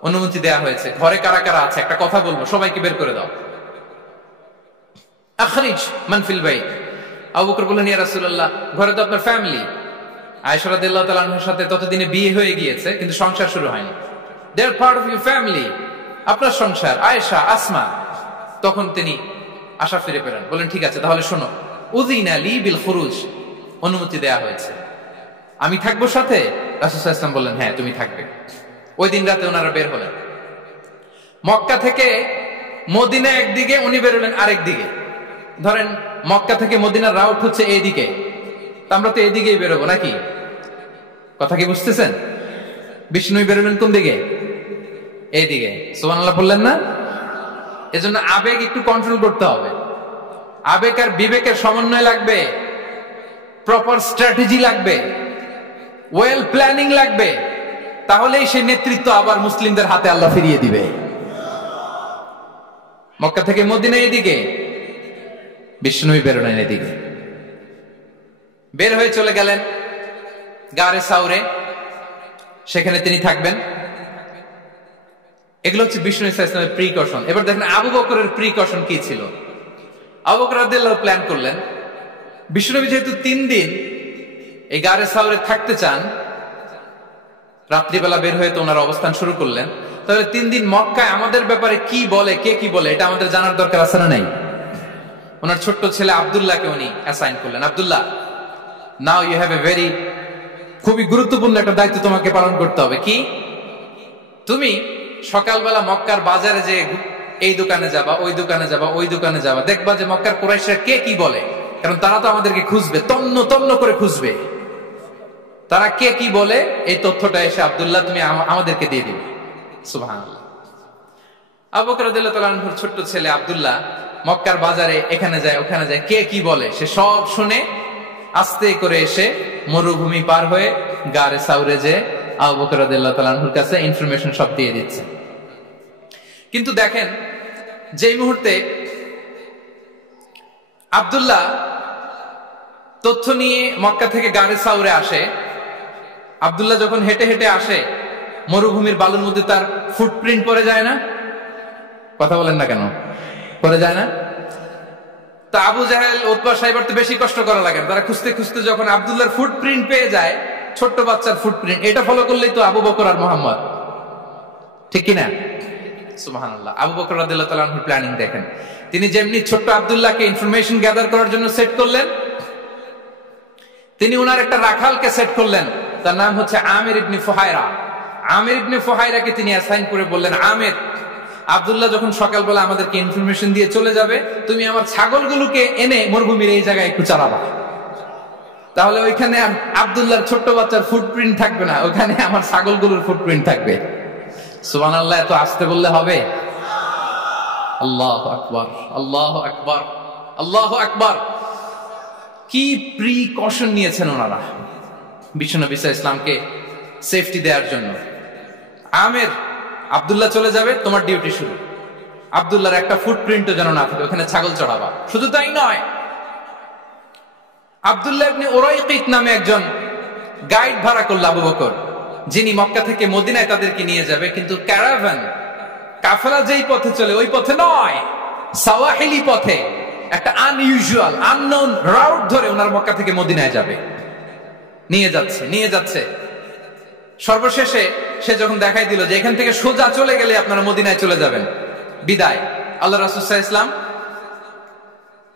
অনুমতি দেয়া হয়েছে, ঘরে কারা কারা আছে একটা কথা বলবো, সবাইকে বের করে দাও। আখরিজ মান ফিল বাইত। আবু বকর বললেন, ইয়া রাসূলুল্লাহ, ঘরে তো আপনার ফ্যামিলি। আয়েশা রাদিয়াল্লাহু তাআলা আনহার সাথে ততদিনে বিয়ে হয়ে গিয়েছে, কিন্তু সংসার শুরু হয়নি। দে আর পার্ট অফ ইউর ফ্যামিলি, আপনার সংসার। আয়েশা, আসমা। তখন তিনি আশা ফিরে পেলেন, বলেন ঠিক আছে তাহলে শোনো, উযিনা লি বিল খুরুজ, অনুমতি দেয়া হয়েছে, আমি থাকবো সাথে? রাসূল সাল্লাল্লাহু আলাইহি ওয়াসাল্লাম বললেন, হ্যাঁ তুমি থাকবে। ওই দিন রাতে ওনারা বের হলেন। মক্কা থেকে মদিনা একদিকে, উনি বের হলেন আরেক দিকে। ধরেন মক্কা থেকে মদিনার রাউট হচ্ছে এইদিকে, আমরা তো এদিকেই বেরোবো নাকি? কথা কি বুঝতেছেন? বিষ্ণু বের হলেন কোন দিকে? এইদিকে। সুবহানাল্লাহ বললেন না? এজন্য আবেগ একটু কন্ট্রোল করতে হবে। আবেগ আর বিবেকের সমন্বয় লাগবে, প্রপার স্ট্র্যাটেজি লাগবে, ওয়েল প্ল্যানিং লাগবে, তাহলেই সেই নেতৃত্ব আবার মুসলিমদের হাতে আল্লাহ ফিরিয়ে দিবে। মক্কা থেকে মদিনা এদিকে, বিষ্ণু বেরোলেন এদিকে। বের হয়ে চলে গেলেন গারে সাউরে, সেখানে তিনি থাকবেন। এগুলো হচ্ছে বিষ্ণু ইসলামের প্রিকশন। এবার দেখেন আবু বকরের প্রিকশন কি ছিল। আবু বকর রাদিয়াল্লাহু প্ল্যান করলেন, বিষ্ণুনবী যেহেতু 3 দিন এই গারে সাউরে থাকতে চান, রাত্রিবেলা বের হয়ে তো ওনার অবস্থান শুরু করলেন, তাহলে 3 দিন মক্কায় আমাদের ব্যাপারে কি বলে, কে কি বলে, এটা আমাদের জানার দরকার আছে না নাই? ওনার ছোট্ট ছেলে আব্দুল্লাহকে উনি অ্যাসাইন করলেন। Abdullah, now you have a very, খুবই গুরুত্বপূর্ণ একটা দায়িত্ব তোমাকে পালন করতে হবে। কি? তুমি সকালবেলা মক্কার বাজারে যে এই দোকানে যাবা, ওই দোকানে যাবা, ওই দোকানে যাবা, দেখবা যে মক্কার কুরাইশরা কে কি বলে, কারণ তারা তো আমাদেরকে খুঁজবে, তন্ন তন্ন করে খুঁজবে। তারা কে কি বলে এই তথ্যটা এসে আব্দুল্লাহ তুমি আমাদেরকে দিয়ে দিবে। সুবহানাল্লাহ। আবু বকর রাদিয়াল্লাহু তাআলা আনহুর ছোট্ট ছেলে আব্দুল্লাহ মক্কার বাজারে এখানে যায় ওখানে যায়, কে কি বলে সে সব শুনে আস্তে করে এসে মরুভূমি পার হয়ে গারে সাউরে যে আবু বকর রাদিয়াল্লাহু তাআলা আনহুর কাছে ইনফরমেশন সব দিয়ে দিচ্ছে। কিন্তু দেখেন, যেই মুহূর্তে আব্দুল্লাহ তথ্য নিয়ে মক্কা থেকে গারে সাউরে আসে, আব্দুল্লাহ যখন হেঁটে হেঁটে আসে, মরুভূমির বালুর মধ্যে তার ফুটপ্রিন্ট পড়ে যায় না? কথা বলেন না কেন? পড়ে যায় না? তা আবু জাহেল, উতবা সাইবার তো বেশি কষ্ট করা লাগে না, তারা খুঁজতে খুঁজতে যখন আব্দুল্লাহর ফুটপ্রিন্ট পেয়ে যায়, ছোট্ট বাচ্চার ফুটপ্রিন্ট, এটা ফলো করলেই তো আবু বকর আর মুহাম্মদ, ঠিক কিনা? সুবহানাল্লাহ। আবু বকর রাদিয়াল্লাহু তাআলা আনহুর প্ল্যানিং দেখেন, তিনি যেমনি ছোট্ট আব্দুল্লাহকে ইনফরমেশন গ্যাদার করার জন্য সেট করলেন, তিনি ওনার একটা রাখালকে সেট করলেন, তার নাম হচ্ছে আমির ইবনে ফুহায়রা। আমির ইবনে ফুহায়রাকে তিনি অ্যাসাইন করে বললেন, আমির, আব্দুল্লাহ যখন সকালবেলা আমাদেরকে ইনফরমেশন দিয়ে চলে যাবে, তুমি আমার ছাগলগুলোকে এনে মরুভূমির এই জায়গায় একটু চালাবা, তাহলে ওইখানে আব্দুল্লাহর ছোট্ট বাচ্চার ফুটপ্রিন্ট থাকবে না, ওখানে আমার ছাগলগুলোর ফুটপ্রিন্ট থাকবে। সুবহানাল্লাহ। এত আসতে বললে হবে? আল্লাহু আকবার, আল্লাহু আকবার, আল্লাহু আকবার। কি প্রিকশন নিয়েছেন ওনারা বিশ্বনবী সাল্লাল্লাহু আলাইহি ওয়াসাল্লামকে সেফটি দেওয়ার জন্য। আমির, আব্দুল্লাহ চলে যাবে, তোমার ডিউটি শুরু, আব্দুল্লাহর একটা ফুটপ্রিন্টও যেন না থাকে, ওখানে ছাগল চড়াবা। শুধু তাই নয়, আব্দুল্লাহ ইবনে উরাইকিত নামে একজন গাইড ভাড়া করল আবু বকর, যিনি মক্কা থেকে মদিনায় তাদেরকে নিয়ে যাবে, কিন্তু ক্যারাভান, কাফেলা যেই পথে চলে ওই পথে নয়, সাওয়াহিলি পথে, একটা আনইউজুয়াল আননোন রাউট ধরে ওনার মক্কা থেকে মদিনায় যাবে। নিয়ে যাচ্ছে নিয়ে যাচ্ছে, সর্বশেষে সে যখন দেখাই দিল যে এখান থেকে সোজা চলে গেলে আপনারা মদিনায় চলে যাবেন, বিদায়। আল্লাহ রাসূল সাল্লাল্লাহু আলাইহি ওয়াসাল্লাম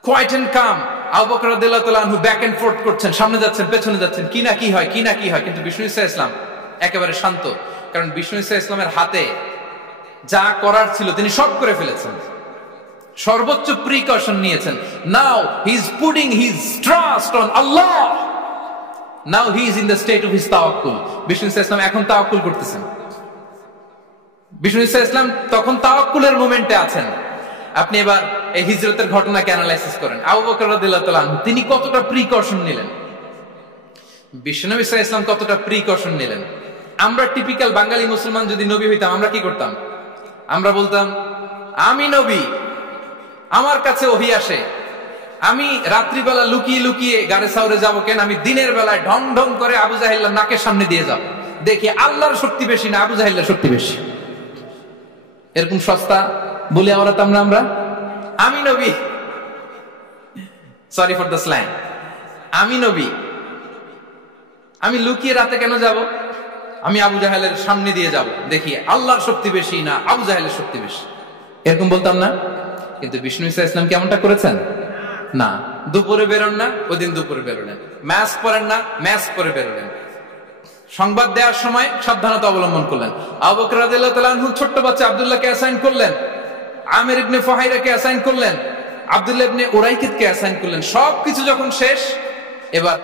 কোয়াইট এন্ড কাম, আবু বকর রাদিয়াল্লাহু তাআলা আনহু ব্যাক এন্ড ফোর্থ করছেন, সামনে যাচ্ছেন পেছনে যাচ্ছেন, কি না কি হয়, কি না কি হয়, কিন্তু বিষ্ণু সাল্লাল্লাহু আলাইহি ওয়াসাল্লাম একেবারে শান্ত, কারণ বিষ্ণু সাল্লাল্লাহু আলাইহি ওয়াসাল্লামের হাতে যা করার ছিল তিনি সব করে ফেলেছেন, সর্বোচ্চ প্রিকশন নিয়েছেন। Now he is putting his trust on Allah, now he is in the state of his তাওয়াক্কুল। বিষ্ণু সাল্লাল্লাহু আলাইহি ওয়াসাল্লাম এখন তাওয়াক্কুল করতেছেন, বিষ্ণু সাল্লাল্লাহু আলাইহি ওয়াসাল্লাম তখন তাওয়াক্কুলের মোমেন্টে আছেন। আপনি এবার এই হিজরতের ঘটনাকে অ্যানালাইসিস করেন, আবু বকর রাদিয়াল্লাহু তাআলা আনহু তিনি কতটা প্রিকশন নিলেন, বিশ্বনবী সাল্লাল্লাহু আলাইহি ওয়াসাল্লাম কতটা প্রিকশন নিলেন। আমরা টিপিক্যাল বাঙালি মুসলমান যদি নবী হইতাম, আমরা কি করতাম? আমরা বলতাম, আমি নবী, আমার কাছে ওহী আসে, আমি রাত্রিবেলা লুকিয়ে লুকিয়ে গারে সাউরে যাবো কেন, আমি দিনের বেলায় ঢং ঢং করে আবু জাহেল নাকের সামনে দিয়ে যাব, দেখি আল্লাহর শক্তি বেশি না আবু জাহেলের শক্তি বেশি। এরকম সস্তা বলে আমরা আমি নবী, সরি ফর দ্য স্ল্যাং, আমি নবী, আমি লুকিয়ে রাতে কেন যাব? আমি আবু জাহেলের সামনে দিয়ে যাব, দেখি আল্লাহর শক্তি বেশি না আবু জাহেলের শক্তি বেশি, এরকম বলতাম না। কিন্তু বিষ্ণু ঈসা ইসলাম কেমনটা করেছেন? না, দুপুরে বেরোন না, ওই দিন দুপুরে বেরোলেন। মাস্ক পরেন না, মাস্ক পরে বেরোলেন। সংবাদ দেওয়ার সময় সাবধানতা অবলম্বন করলেন। আবু বকর রাদিয়াল্লাহু তাআলা আনহু ছোট্ট বাচ্চা আব্দুল্লাহকে অ্যাসাইন করলেন, আমির ইবনে ফুহাইরাকে অ্যাসাইন করলেন, আব্দুল্লাহ ইবনে উরাইকিতকে অ্যাসাইন করলেন। সবকিছু যখন শেষ, এবার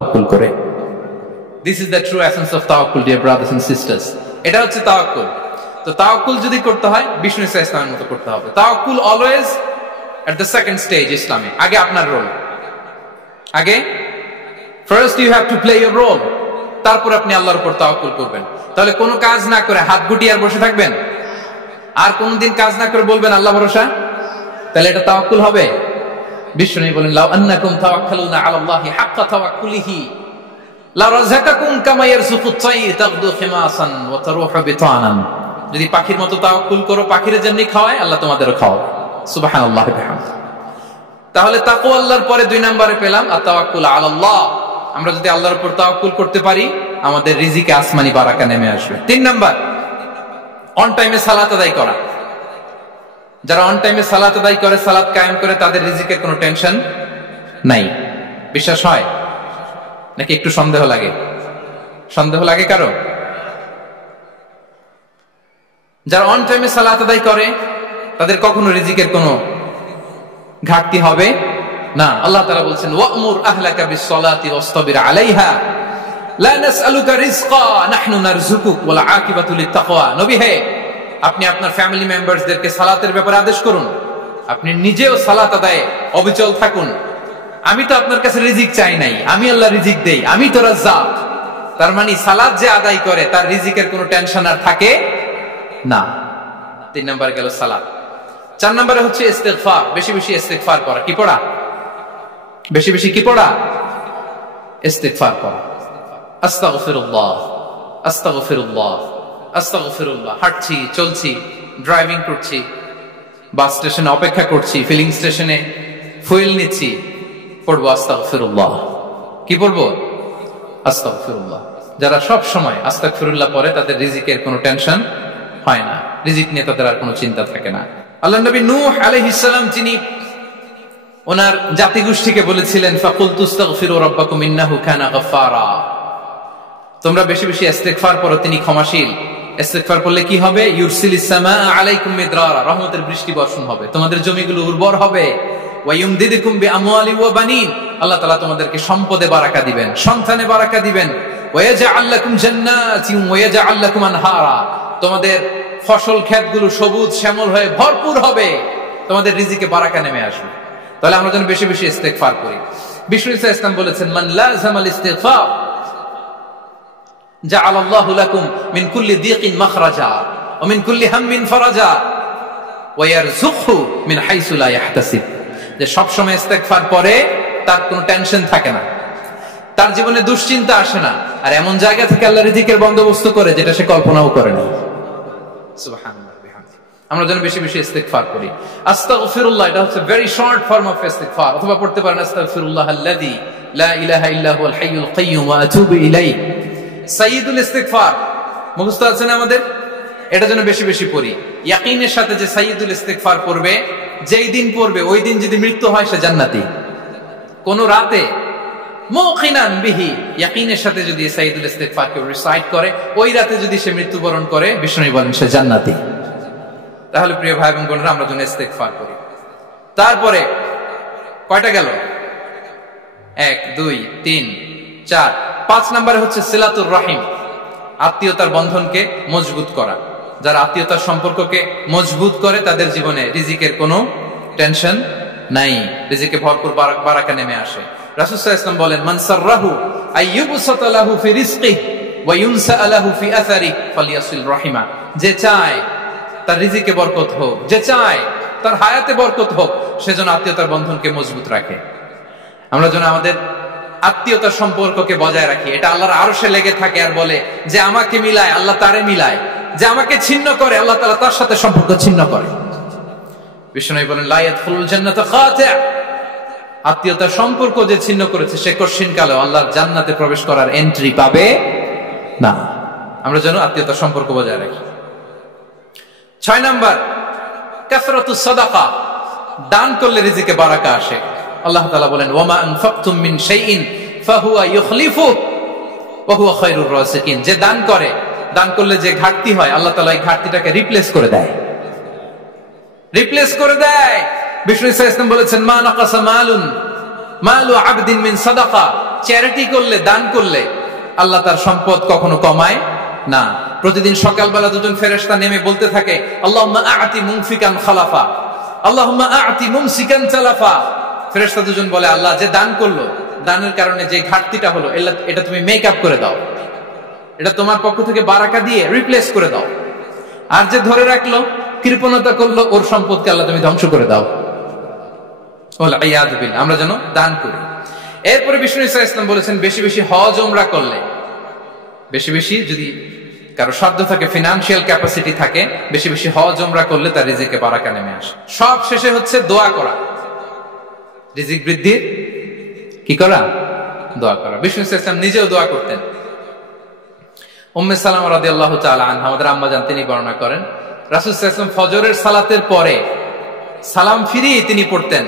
তাওয়াক্কুল করে। This is the true essence of তাওয়াক্কুল, ডিয়ার ব্রাদার্স এন্ড সিস্টার্স। এটা হচ্ছে তাওয়াক্কুল। তো তাওয়াক্কুল যদি করতে হয় বিষ্ণু ঈসা ইসলামের মতো করতে হবে। তাওয়াক্কুল always at the second stage ইসলামে। আগে আপনার রোল, আগে first you have to play your role, তারপর আপনি আল্লাহর উপর তাওয়াক্কুল করবেন। তাহলে কোনো কাজ না করে হাত গুটিয়ে আর বসে থাকবেন, আর কোনদিন কাজ না করে বলবেন আল্লাহ ভরসা, তাহলে এটা তাওয়াক্কুল হবে? বিষ্ণু বলেন লাউ আন্নাকুম তাওয়াক্কালুনা আলাল্লাহি হাক্কা তাওয়াক্কুলিহি লা রাযাকাকুম কামা ইয়ারযুকুত তায়র তাগদু খিমাসান ওয়া তারুহু বিতানান। যদি পাখির মতো তাওয়াক্কুল করো, পাখিরে যেমনি খাওয়ায় আল্লাহ তোমাদেরও খাওয়াবে। সুবহানাল্লাহি ওয়া বিহামদিহি। তাহলে তাকওয়া আল্লাহর পরে 2 নম্বরে পেলাম আত-তাওয়াক্কুল আলাল্লাহ। আমরা যদি আল্লাহর উপর তাওয়াক্কুল করতে পারি, আমাদের রিজিকে আসমানি বারাকা নেমে আসবে। 3 নাম্বার, অন টাইমে সালাত আদায় করা। যারা অন টাইমে সালাত আদায় করে, সালাত কায়েম করে, তাদের রিজিকের কোনো টেনশন নাই। বিশ্বাস হয় নাকি একটু সন্দেহ লাগে? সন্দেহ লাগে কারো? যারা অন টাইমে সালাত আদায় করে, তাদের কখনো রিজিকের কোনো ঘাটতি হবে না। আল্লাহ তাআলা বলছেন ওয়া'মুর আহলাকা বিস-সালাতি ওয়াসতাবির আলাইহা লা নাসআলুকা রিজকা নাহনু নারযুকুক ওয়াল আকিবাতু লিত-তাকওয়া। নবী হে, আপনি আপনার ফ্যামিলি মেম্বারসদেরকে সালাতের ব্যাপারে আদেশ করুন, আপনি নিজেও সালাত আদায়ে অবিচল থাকুন। আমি তো আপনার কাছে রিজিক চাই নাই, আমি আল্লাহ রিজিক দেই, আমি তো রাজ্জাক। তার মানে সালাত যে আদায় করে তার রিজিকের কোনো টেনশন আর থাকে না। 3 নাম্বার গেল সালাত। 4 নম্বরে হচ্ছে ইস্তিগফার, বেশি বেশি ইস্তিগফার করা। কি পড়া? বেশি বেশি কি পড়া? ইস্তিগফার করা। আস্তাগফিরুল্লাহ, আস্তাগফিরুল্লাহ, আস্তাগফিরুল্লাহ। হাঁটছি, চলছি, ড্রাইভিং করছি, বাস স্টেশনে অপেক্ষা করছি, ফিলিং স্টেশনে ফুয়েল নিচ্ছি, পড়বো আস্তাগফিরুল্লাহ। কি পড়বো? আস্তাগফিরুল্লাহ। যারা সব সময় আস্তাগফিরুল্লাহ পড়ে, তাদের রিজিকের কোনো টেনশন হয় না, রিজিক নিয়ে তাদের আর কোনো চিন্তা থাকে না। আল্লাহ নবী নূহ আলাইহিস সালাম, তিনি ওনার জাতিগোষ্ঠীকে বলেছিলেন ফাকুলতু আস্তাগফিরু রাব্বাকুম ইন্নাহু কানা গাফফারা। তোমরা বেশি বেশি ইস্তিগফার করো, তিনি ক্ষমাশীল। ইস্তিগফার করলে কি হবে? ইউরসিলিস সামা আলাইকুম মিদরারা, রহমতের বৃষ্টি বর্ষণ হবে, তোমাদের জমিগুলো উর্বর হবে। ওয়া ইউমদিদুকুম বিআমওয়ালি ওয়া বানিন, আল্লাহ তাআলা তোমাদেরকে সম্পদে বারাকা দিবেন, সন্তানে বারাকা দিবেন। ওয়া ইয়াজআল লাকুম জান্নাতিন ওয়া ইয়াজআল লাকুম আনহারা, তোমাদের ফসল ক্ষেতগুলো সবুজ শ্যামল হয়ে ভরপুর হবে, তোমাদের রিজিকে বারাকা নেমে আসবে। তাহলে আমরা যেন বেশি বেশি ইস্তিগফার করি। বিষ্ণু ঈসা ইসলাম বলেছেন মান লাযামাল ইস্তিগফার জাআলাল্লাহু লাকুম মিন কুল্লি দিকিন মাখরাজা ওয়া মিন কুল্লি হাম্মিন ফারাজা ওয়া ইয়ারযুকহু মিন হাইসু লা ইয়াহতাসিব। যে সব সময় ইস্তিগফার করে তার কোনো টেনশন থাকে না, তার জীবনে দুশ্চিন্তা আসে না, আর এমন জায়গা থেকে আল্লাহ রিজিকের বন্দোবস্ত করে যেটা সে কল্পনাও করে না। সুবহানাল্লাহ বিহামদিহি। আমরা যেন বেশি বেশি ইস্তিগফার করি। আস্তাগফিরুল্লাহ, এটা হচ্ছে ভেরি শর্ট ফর্ম অফ ইস্তিগফার। অথবা পড়তে পারেন আস্তাগফিরুল্লাহাল্লাযী লা ইলাহা ইল্লা হুয়াল হাইয়ুল কাইয়্যুম ওয়া আতুবু ইলাইহি। সাইয়্যিদুল ইস্তিগফার মুখস্থ আছে না আমাদের? এটা যেন বেশি বেশি পড়ি। ইয়াকিনের সাথে যে সাইয়্যিদুল ইস্তিগফার পড়বে, যেই দিন পড়বে ওই দিন যদি মৃত্যু হয় সে জান্নাতি। কোন রাতে মুকিনান বিহি, ইয়াকিনের সাথে যদি সাইয়্যিদুল ইস্তিগফার কে রিসাইট করে, ওই রাতে যদি সে মৃত্যুবরণ করে, বিষ্ণু বলেন সে জান্নাতি। তাহলে প্রিয় ভাই এবং বোনেরা, আমরা যেন ইস্তিগফার করি। তারপরে কয়টা গেল? 1 2 3 4 5 নম্বরে হচ্ছে সিলাতুর রহিম, আত্মীয়তার বন্ধনকে মজবুত করা। যারা আত্মীয়তার সম্পর্ককে মজবুত করে, তাদের জীবনে রিজিকের কোনো টেনশন নাই, রিজিকে ভরপুর বারাকা নেমে আসে। রাসূল সাল্লাল্লাহু আলাইহি ওয়াসাল্লাম বলেন মান সাররাহু আইয়ুবসাতা লাহু ফি রিজকিহি ওয়া ইউনসা লাহু ফি আসারিহি ফালিয়াসিল রাহিমা। যে চায় তার রিজিকে বরকত হোক, যে চায় তার হায়াতে বরকত হোক, সেজন্য আত্মীয়তার বন্ধনকে মজবুত রাখে। আমরা যেন আমাদের আত্মীয়তার সম্পর্ককে বজায় রাখি, এটা আল্লাহর আরশে লেগে থাকে আর বলে যে আমাকে মিলায় আল্লাহ তারে মিলায়, যে আমাকে ছিন্ন করে আল্লাহ তাআলা তার সাথে সম্পর্ক ছিন্ন করে। বিষ্ণু বলেন লা ইয়াদখুলুল জান্নাতা খাতি', আত্মীয়তার সম্পর্ক যে ছিন্ন করেছে সে কঠিন কালে আল্লাহর জান্নাতে প্রবেশ করার এন্ট্রি পাবে না। আমরা যেন আত্মীয়তার সম্পর্ক বজায় রাখি। 6 নাম্বার কাসরাতুস সাদাকা, দান করলে রিজিকে বারাকা আসে। আল্লাহ তাআলা বলেন ওয়ামা আনফাকতুম মিন শাইইন ফাহুয়া ইউখলিফু ওয়া হুয়া খায়রুর রাযিকিন, যে দান করে, দান করলে যে ঘাটতি হয় আল্লাহ তাআলা এই ঘাটতিটাকে রিপ্লেস করে দেয়, রিপ্লেস করে দেয়। বিষ্ণু ইসলাম বলেছেন মা নাকাসা মালু আবদিন মিন সাদাকা, চ্যারিটি করলে, দান করলে আল্লাহ তার সম্পদ কখনো কমায় না। প্রতিদিন সকালবেলা দুজন ফেরেশতা নেমে বলতে থাকে আল্লাহুম্মা আ'তি মুনফিকান খালাফা, আল্লাহুম্মা আ'তি মুমসিকান তালাফা। ফেরেশতা দুজন বলে আল্লাহ যে দান করলো, দানের কারণে যে ঘাটতিটা হলো এটা তুমি মেক আপ করে দাও, এটা তোমার পক্ষ থেকে বারাকা দিয়ে রিপ্লেস করে দাও। আর যে ধরে রাখলো, কৃপণতা করলো, ওর সম্পদকে আল্লাহ তুমি ধ্বংস করে দাও। আমরা যেন দান করি। এরপরে বিষ্ণু ইসলাম বলেছেন বেশি বেশি হজ ওমরা করলে, বেশি বেশি যদি কারো সাধ্য থাকে, ফিনান্সিয়াল ক্যাপাসিটি থাকে, বেশি বেশি হজ ওমরা করলে তার রিজিকে বারাকা নেমে আসে। সব শেষে হচ্ছে দোয়া করা, রিজিক বৃদ্ধির কি করা? দোয়া করা। বিষ্ণু ইসলাম নিজেও দোয়া করতেন। উম্মে সালামা রাদিয়াল্লাহু তাআলা আনহা, আমাদের আম্মা জান, তিনি বর্ণনা করেন রাসূল সাল্লাল্লাহু আলাইহি ওয়াসাল্লাম ফজরের সালাতের পরে সালাম ফিরিয়ে তিনি পড়তেন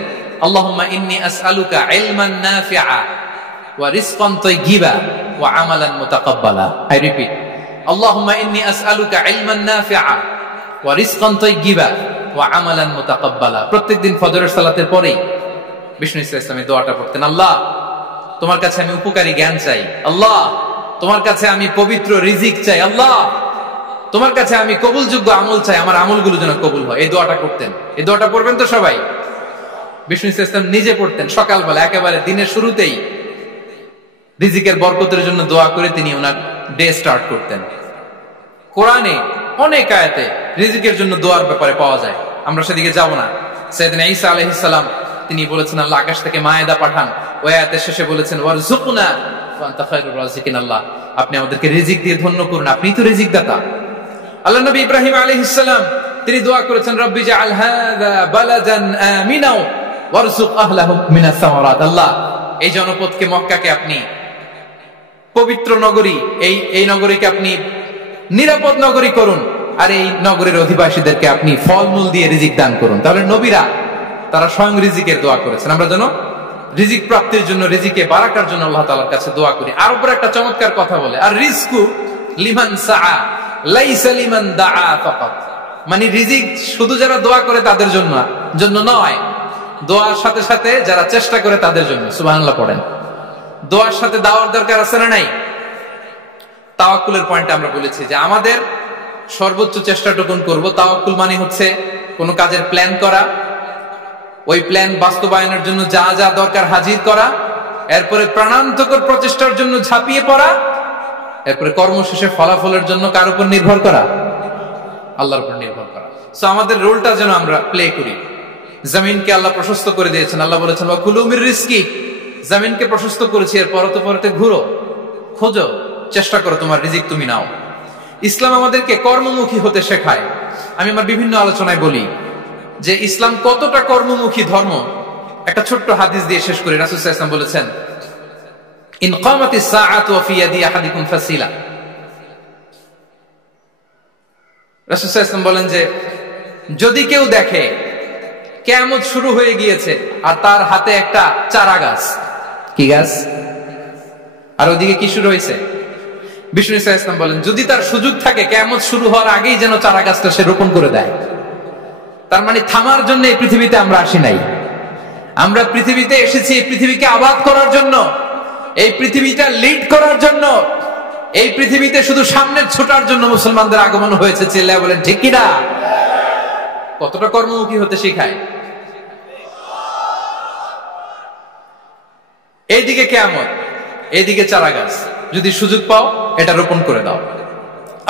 আল্লাহুম্মা ইন্নী আসআলুকা ইলমান নাফিআ ওয়া রিজকান তাইয়্যিবা ওয়া আমালান মুতাকাব্বালা। আই রিপিট, আল্লাহুম্মা ইন্নী আসআলুকা ইলমান নাফিআ ওয়া রিজকান তাইয়্যিবা ওয়া আমালান মুতাকাব্বালা। প্রত্যেকদিন ফজরের সালাতের পরেই বিষ্ণু ইসলাম এই দোয়াটা পড়তেন, আল্লাহ তোমার কাছে আমি উপকারী জ্ঞান চাই, আল্লাহ তোমার কাছে আমি পবিত্র রিজিক চাই, আল্লাহ তোমার কাছে আমি কবুলযোগ্য আমল চাই, আমার আমলগুলো যেন কবুল হয়। এই দোয়াটা করতেন। এই দোয়াটা পড়বেন তো সবাই। বিষ্ণু ইসলাম নিজে পড়তেন সকালবেলা, একেবারে দিনের শুরুতেই রিজিকের বরকতের জন্য দোয়া করে তিনি ওনার ডে স্টার্ট করতেন। কোরআনে অনেক আয়াতে রিজিকের জন্য দোয়ার ব্যাপারে পাওয়া যায়, আমরা সেদিকে যাব না। সাইয়েদনা ঈসা আলাইহিস সালাম তিনি বলেছেন আল্লাহ আকাশ থেকে মায়েদা পাঠান, ওই আয়াতের শেষে বলেছেন ওয়ারযুকনা ওয়া আনতা খায়রুর রাযিকিন, আল্লাহ আপনি আমাদেরকে রিজিক দিয়ে ধন্য করুন, আপনিই তো রিজিক দাতা। আল্লাহ নবী ইব্রাহিম আলাইহিস সালাম তিনি দোয়া করেছেন রব্বি জাআল হাযা বালাদান আমিনা ওয়ারযুক আহলাহু মিনাস সামারাত, আল্লাহ এই জনপদকে, মক্কাকে আপনি পবিত্র নগরী, এই নগরীকে আপনি নিরাপদ নগরী করুন, আর এই নগরীর অধিবাসীদেরকে আপনি ফলমূল দিয়ে রিজিক দান করুন। তাহলে নবীরা তারা স্বয়ং রিজিকের দোয়া করেছেন। আমরা যেন রিজিক প্রাপ্তির জন্য, রিজিকে বারাকার জন্য আল্লাহ তাআলার কাছে দোয়া করি। আর উপরে একটা চমৎকার কথা বলে, আর রিজকু লিমান সাআ লাইসা লিমান দাআ ফাকাত, মানে রিজিক শুধু যারা দোয়া করে তাদের জন্য নয়, দোয়ার সাথে সাথে যারা চেষ্টা করে তাদের জন্য। সুবহানাল্লাহ পড়েন। দোয়ার সাথে দাওয়ার দরকার আছে না নাই? তাওয়াক্কুলের পয়েন্টে আমরা বলেছি যে আমাদের সর্বোচ্চ চেষ্টাটুকুন করব। তাওয়াক্কুল মানে হচ্ছে কোন কাজের প্ল্যান করা, ওই প্ল্যান বাস্তবায়নের জন্য যা যা দরকার হাজির করা, এরপরে প্রাণান্তকর প্রচেষ্টার জন্য ঝাঁপিয়ে পড়া, এরপরে কর্মশেষে ফলাফলের জন্য কার উপর নির্ভর করা? আল্লাহর উপর নির্ভর করা। সো আমাদের রোলটা যেন আমরা প্লে করি। জমিনকে আল্লাহ প্রশস্ত করে দিয়েছেন, আল্লাহ বলেছেন ওয়া কুলু মির রিজকি, জমিনকে প্রশস্ত করেছি, এর পরতে পরতে ঘুরো, খোঁজো, চেষ্টা করো তোমার রিজিক তুমি নাও। ইসলাম আমাদেরকে কর্মমুখী হতে শেখায়। আমি আমার বিভিন্ন আলোচনায় বলি যে ইসলাম কতটা কর্মমুখী ধর্ম। একটা ছোট্ট হাদিস দিয়ে শেষ করি। রাসূল সাল্লাল্লাহু আলাইহি ওয়াসাল্লাম বলেছেন ইন কামাতিস সাআতু ওয়া ফি ইয়াদি আহাদিকুম ফাসিলা। রাসূল সাল্লাল্লাহু আলাইহি ওয়াসাল্লাম বলেন যে যদি কেউ দেখে কিয়ামত শুরু হয়ে গিয়েছে আর তার হাতে একটা চারা গাছ, কি গাছ, আর ওদিকে কি শুরু হয়েছে? বিষ্ণু সাল্লাল্লাহু আলাইহি ওয়াসাল্লাম বলেন যদি তার সুযোগ থাকে কিয়ামত শুরু হওয়ার আগেই যেন চারা গাছটা সে রোপণ করে দেয়। তার মানে থামার জন্য এই পৃথিবীতে আমরা আসি নাই। আমরা পৃথিবীতে এসেছি এই পৃথিবীকে আবাদ করার জন্য, এই পৃথিবীটা লিড করার জন্য, এই পৃথিবীতে শুধু সামনে ছোটার জন্য মুসলমানদের আগমন হয়েছে। চিল্লায় বলেন ঠিক কিনা? কতটা কর্মমুখী হতে শেখায়। এইদিকে কিয়ামত, এইদিকে চারা গাছ, যদি সুযোগ পাও এটা রোপণ করে দাও।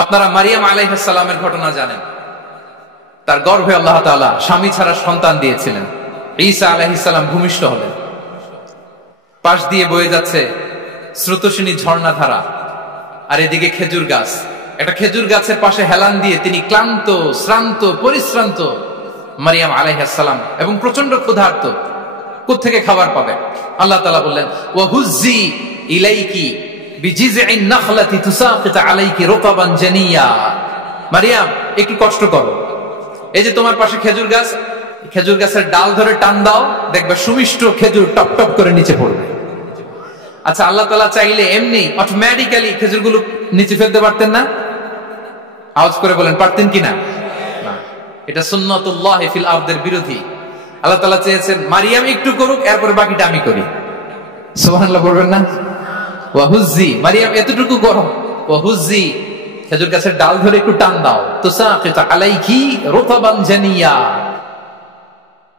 আপনারা মারিয়াম আলাইহিস সালামের ঘটনা জানেন। তার গর্ভে আল্লাহ তাআলা স্বামী ছাড়া সন্তান দিয়েছিলেন। ঈসা আলাইহিস সালাম ভূমিষ্ঠ হলেন। পাশ দিয়ে বয়ে যাচ্ছে স্রোতস্বিনী ঝর্ণাধারা, আর এদিকে খেজুর গাছ। একটা খেজুর গাছের পাশে হেলান দিয়ে তিনি ক্লান্ত, শ্রান্ত, পরিশ্রান্ত মারিয়াম আলাইহিস সালাম, এবং প্রচন্ড ক্ষুধার্ত। কোত্থেকে খাবার পাবে? আল্লাহ তাআলা বললেন, ওয়া হুজ্জি ইলাইকি বিজিযইন নাখলাতি তুসাকিত আলাইকি রুতাবান জানিয়া। মারিয়াম, একটু কষ্ট করো, এই যে তোমার পাশে খেজুর গাছ, খেজুর গাছের ডাল ধরে টান দাও, দেখবে সুমিষ্ট খেজুর টপ টপ করে নিচে পড়বে। আচ্ছা, আল্লাহ তাআলা চাইলে এমনি অটোমেটিক্যালি খেজুরগুলো নিচে ফেলতে পারতেন না? আওয়াজ করে বলেন, পারতেন কিনা? না, এটা সুন্নাতুল্লাহ ফিল আরদের বিরোধী। আল্লাহ তাআলা চেয়েছেন মারিয়াম একটু করুক, এরপরে বাকিটা আমি করি। সুবহানাল্লাহ বলবেন না? ওয়া হুজ্জি, মারিয়াম এতটুকু করো, ওয়া হুজ্জি, খেজুর গাছের ডাল ধরে একটু টান দাও, তুসাকিত আলাইকি রুতাবান জানিয়া,